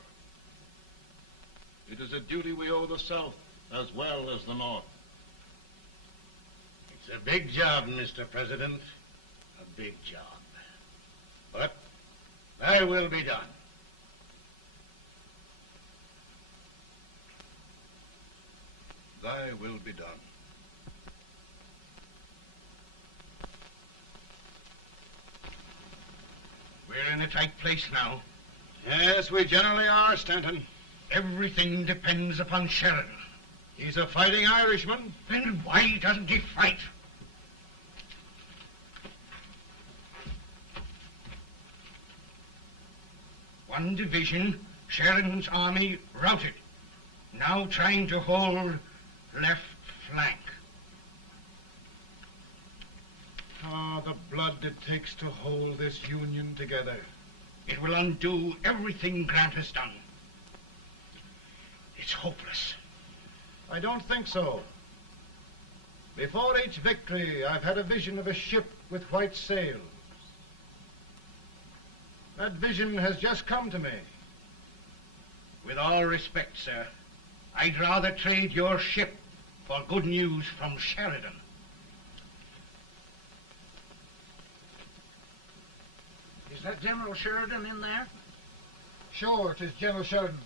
It is a duty we owe the South as well as the North. It's a big job, Mr. President. A big job. But thy will be done. Thy will be done. We're in a tight place now. Yes, we generally are, Stanton. Everything depends upon Sheridan. He's a fighting Irishman. Then why doesn't he fight? One division, Sheridan's army, routed. Now trying to hold left flank. Ah, the blood it takes to hold this Union together. It will undo everything Grant has done. It's hopeless. I don't think so. Before each victory, I've had a vision of a ship with white sails. That vision has just come to me. With all respect, sir, I'd rather trade your ship for good news from Sheridan. Is that General Sheridan in there? Sure, it is General Sheridan.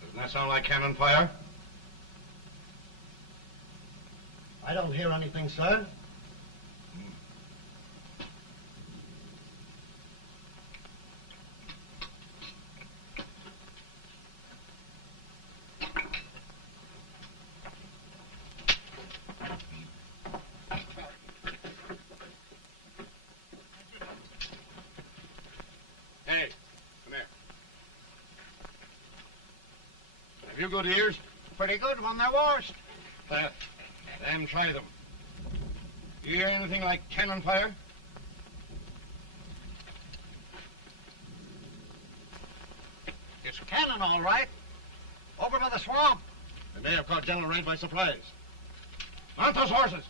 Doesn't that sound like cannon fire? I don't hear anything, sir. Hey, come here. Have you good ears? Pretty good when they're washed. Then try them. You hear anything like cannon fire? It's cannon, all right. Over by the swamp. They may have caught General Rand by surprise. Mount those horses.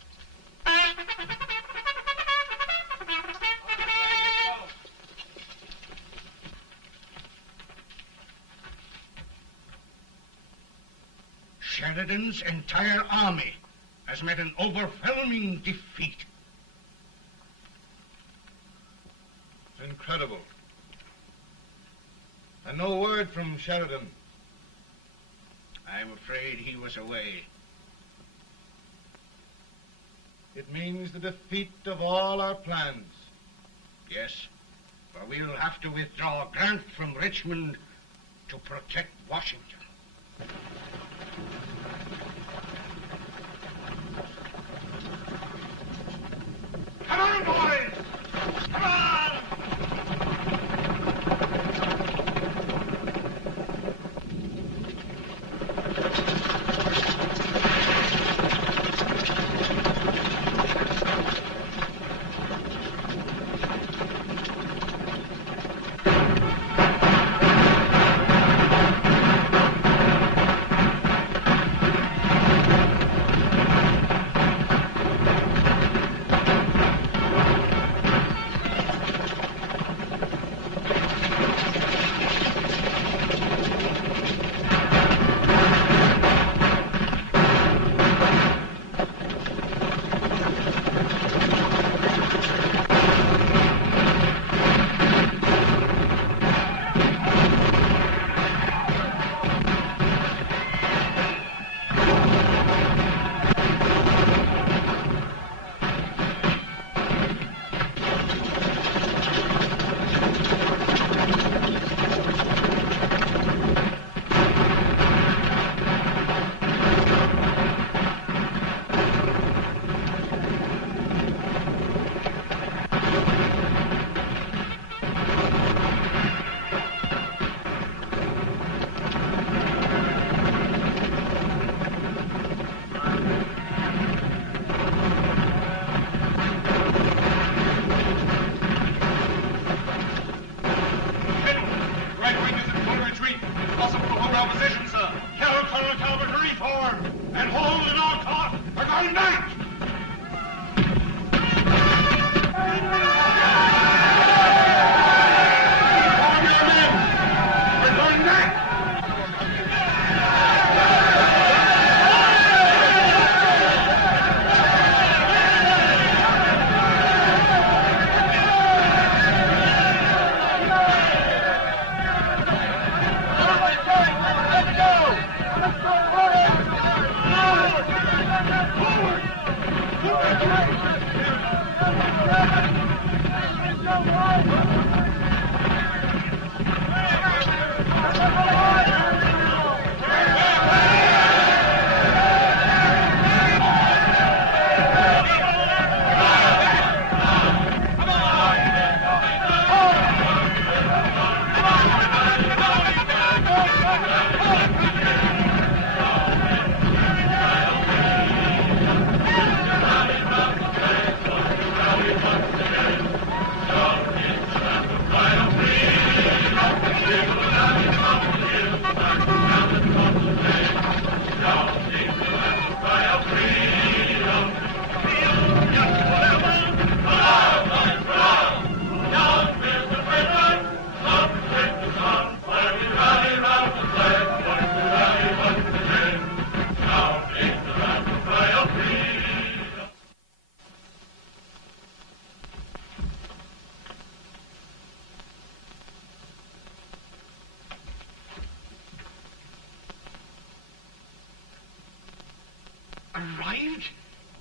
Sheridan's entire army has met an overwhelming defeat. It's incredible. And no word from Sheridan. I'm afraid he was away. It means the defeat of all our plans. Yes, for we'll have to withdraw Grant from Richmond to protect Washington. Come on, boys! Come on!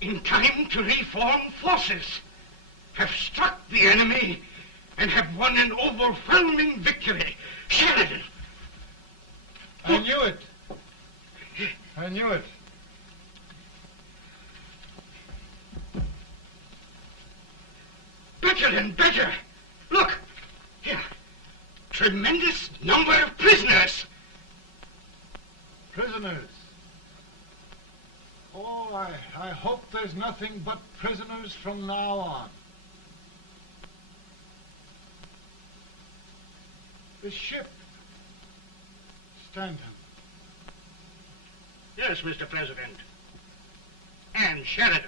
in time to reform forces, have struck the enemy, and have won an overwhelming victory. Sheridan! I knew it. I knew it. Better and better. Look, here. Tremendous number of prisoners. Prisoners. Oh, I hope there's nothing but prisoners from now on. The ship. Stanton. Yes, Mr. President. And Sheridan.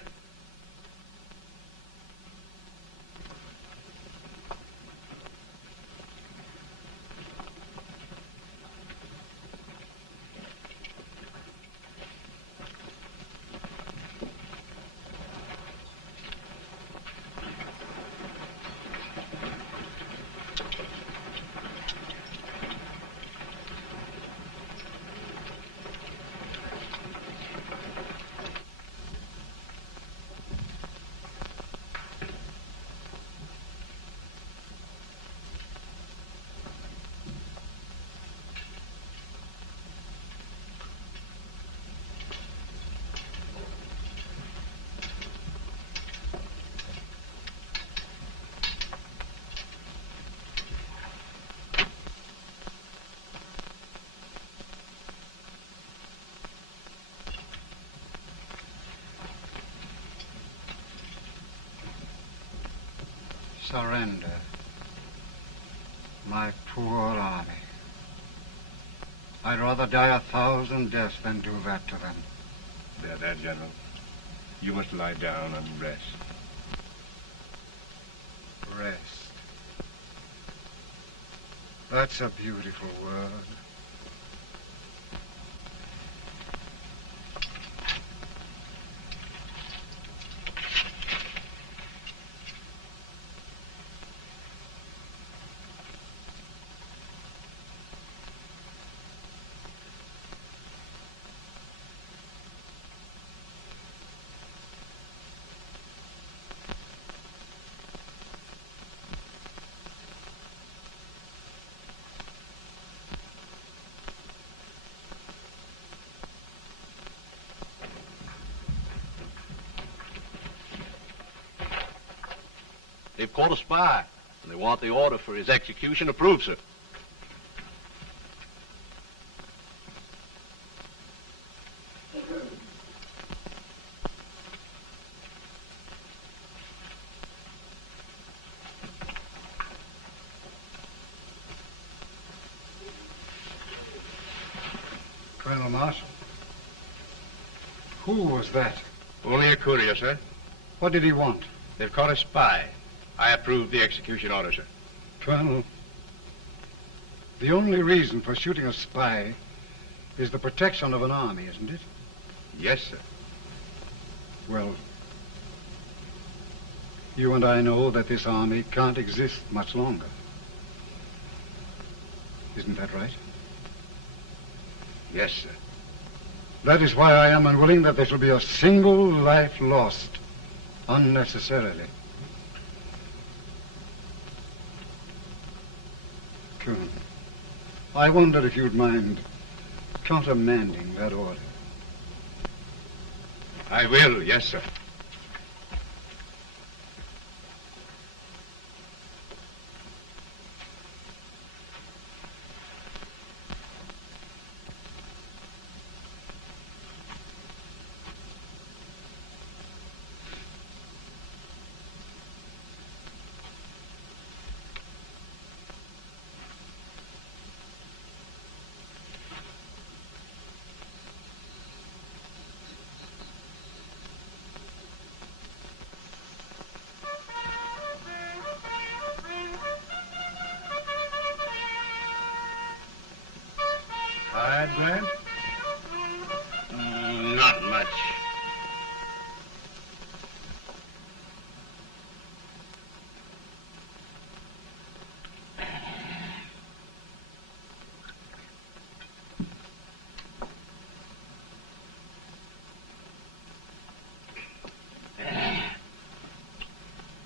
Surrender. My poor army. I'd rather die 1,000 deaths than do that to them. There, General. You must lie down and rest. Rest. That's a beautiful word. They've caught a spy, and they want the order for his execution approved, sir. Colonel Marshall. Who was that? Only a courier, sir. What did he want? They've caught a spy. I approve the execution order, sir. Colonel, the only reason for shooting a spy is the protection of an army, isn't it? Yes, sir. Well, you and I know that this army can't exist much longer. Isn't that right? Yes, sir. That is why I am unwilling that there shall be a single life lost unnecessarily. Colonel, I wonder if you'd mind countermanding that order. I will, yes, sir. Grant? Not much.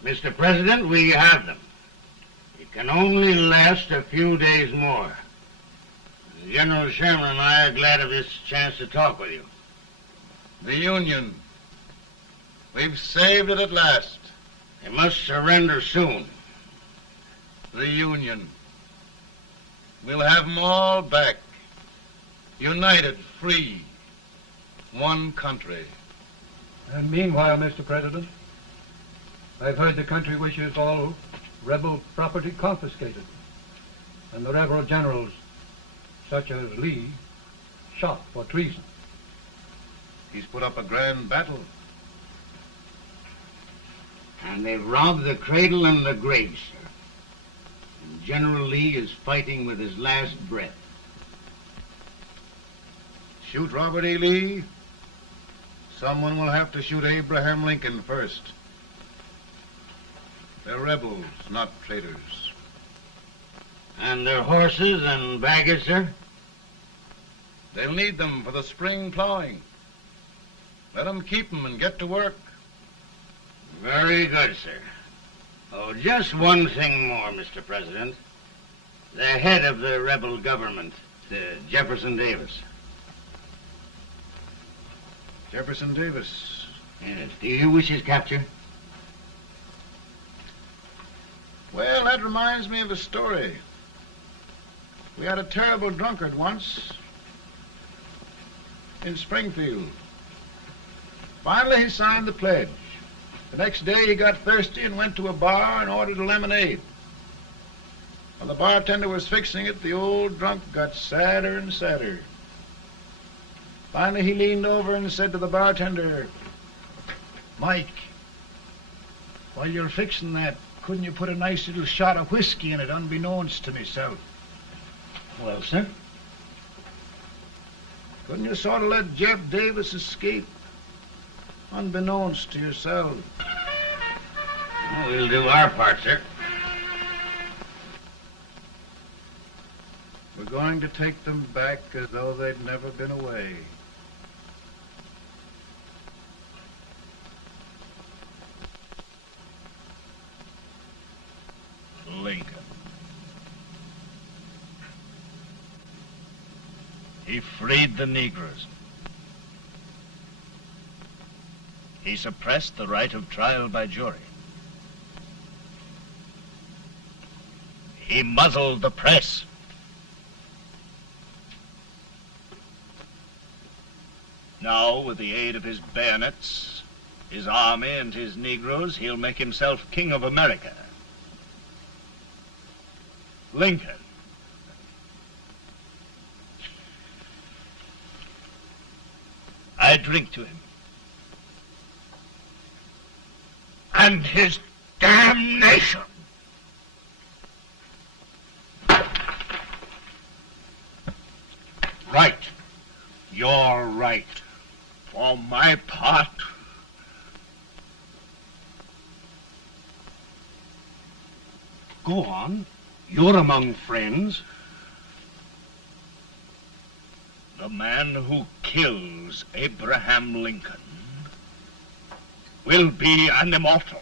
Mr. President, we have them. It can only last a few days more. General Sherman and I are glad of this chance to talk with you. The Union. We've saved it at last. They must surrender soon. The Union. We'll have them all back. United, free. One country. And meanwhile, Mr. President, I've heard the country wishes all rebel property confiscated, and the rebel generals, such as Lee, shot for treason. He's put up a grand battle. And they've robbed the cradle and the grave, sir. And General Lee is fighting with his last breath. Shoot Robert E. Lee? Someone will have to shoot Abraham Lincoln first. They're rebels, not traitors. And their horses and baggage, sir? They'll need them for the spring plowing. Let them keep them and get to work. Very good, sir. Oh, just one thing more, Mr. President. The head of the rebel government, Jefferson Davis. Jefferson Davis? Yes. Do you wish his capture? Well, that reminds me of a story. We had a terrible drunkard once in Springfield. Finally, he signed the pledge. The next day, he got thirsty and went to a bar and ordered a lemonade. While the bartender was fixing it, the old drunk got sadder and sadder. Finally, he leaned over and said to the bartender, "Mike, while you're fixing that, couldn't you put a nice little shot of whiskey in it, unbeknownst to myself?" Well, sir? Couldn't you sort of let Jeff Davis escape, unbeknownst to yourself? Well, we'll do our part, sir. We're going to take them back as though they'd never been away. Lincoln. He freed the Negroes. He suppressed the right of trial by jury. He muzzled the press. Now, with the aid of his bayonets, his army, and his Negroes, he'll make himself King of America. Lincoln. I drink to him. And his damnation. Right. You're right. For my part, Go on. You're among friends. the man who kills Abraham Lincoln will be an immortal.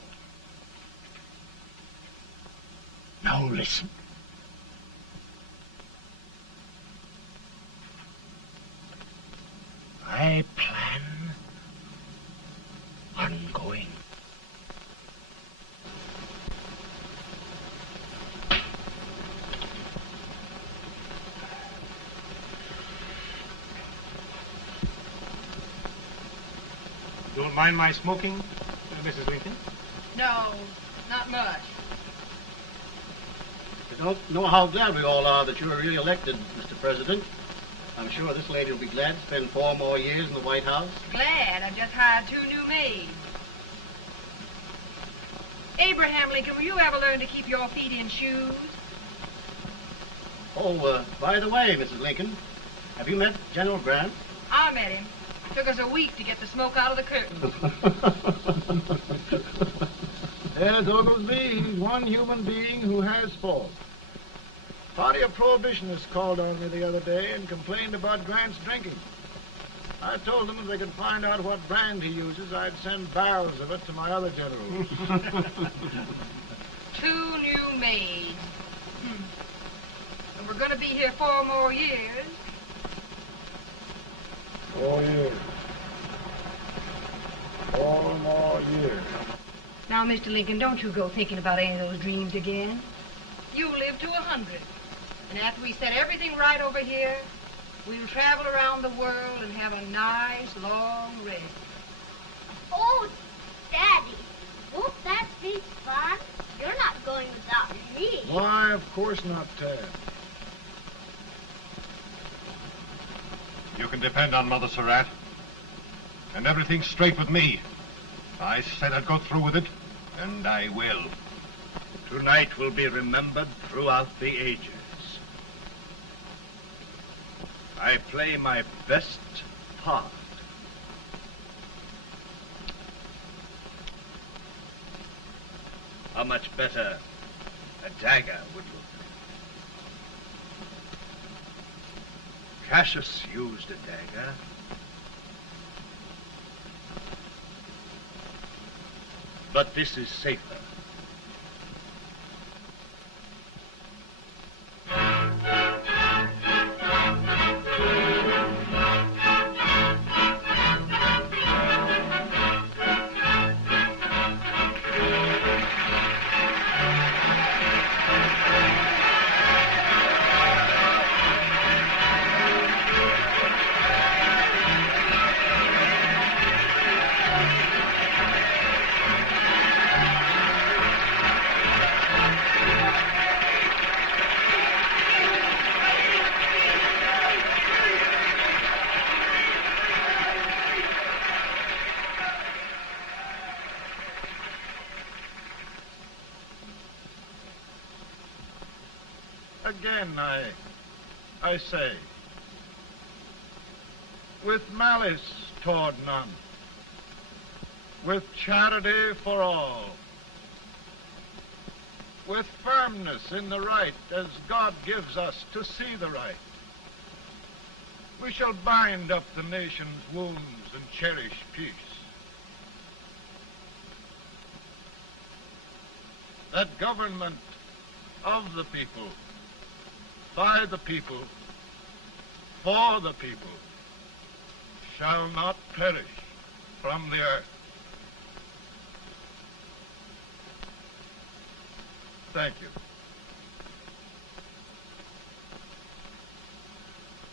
Now listen. I plan on going. Don't mind my smoking, Mrs. Lincoln? No, not much. I don't know how glad we all are that you're re-elected, Mr. President. I'm sure this lady will be glad to spend 4 more years in the White House. Glad. I've just hired 2 new maids. Abraham Lincoln, will you ever learn to keep your feet in shoes? Oh, by the way, Mrs. Lincoln, have you met General Grant? I met him. Took us a week to get the smoke out of the curtains. Yes, Oglesby, he's one human being who has faults. A party of prohibitionists called on me the other day and complained about Grant's drinking. I told them if they could find out what brand he uses, I'd send barrels of it to my other generals. 2 new maids. And we're going to be here 4 more years. 4 years. 4 more years. Now, Mr. Lincoln, don't you go thinking about any of those dreams again. You live to 100. And after we set everything right over here, we'll travel around the world and have a nice, long rest. Oh, Daddy, won't that be fun? You're not going without me. Why, of course not, Tad. You can depend on Mother Surratt. And everything's straight with me. I said I'd go through with it, and I will. Tonight will be remembered throughout the ages. I play my best part. How much better a dagger would look. Cassius used a dagger. But this is safer. Again, I say, with malice toward none, with charity for all, with firmness in the right as God gives us to see the right, we shall bind up the nation's wounds and cherish peace. That government of the people, by the people, for the people, shall not perish from the earth. Thank you.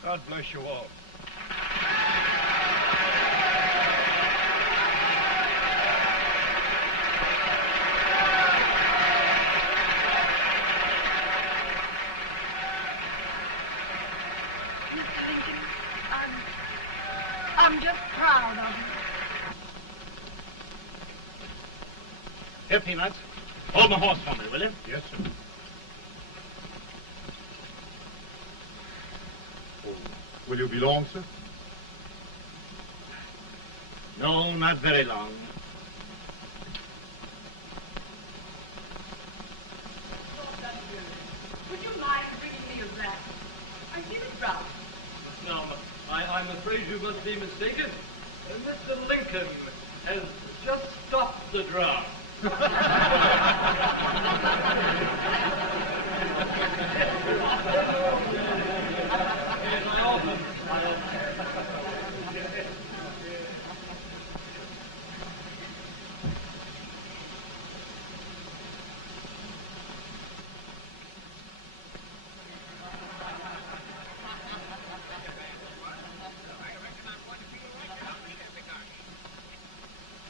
God bless you all. I'm just proud of you. Here, Peanuts. Hold my horse for me, will you? Yes, sir. Oh, will you be long, sir? No, not very long. Would you mind bringing me a rat? I feel it rough. No, I'm afraid you must be mistaken. Mr. Lincoln has just stopped the draft.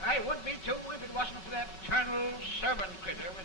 I would be too if it wasn't for that Colonel servant critter with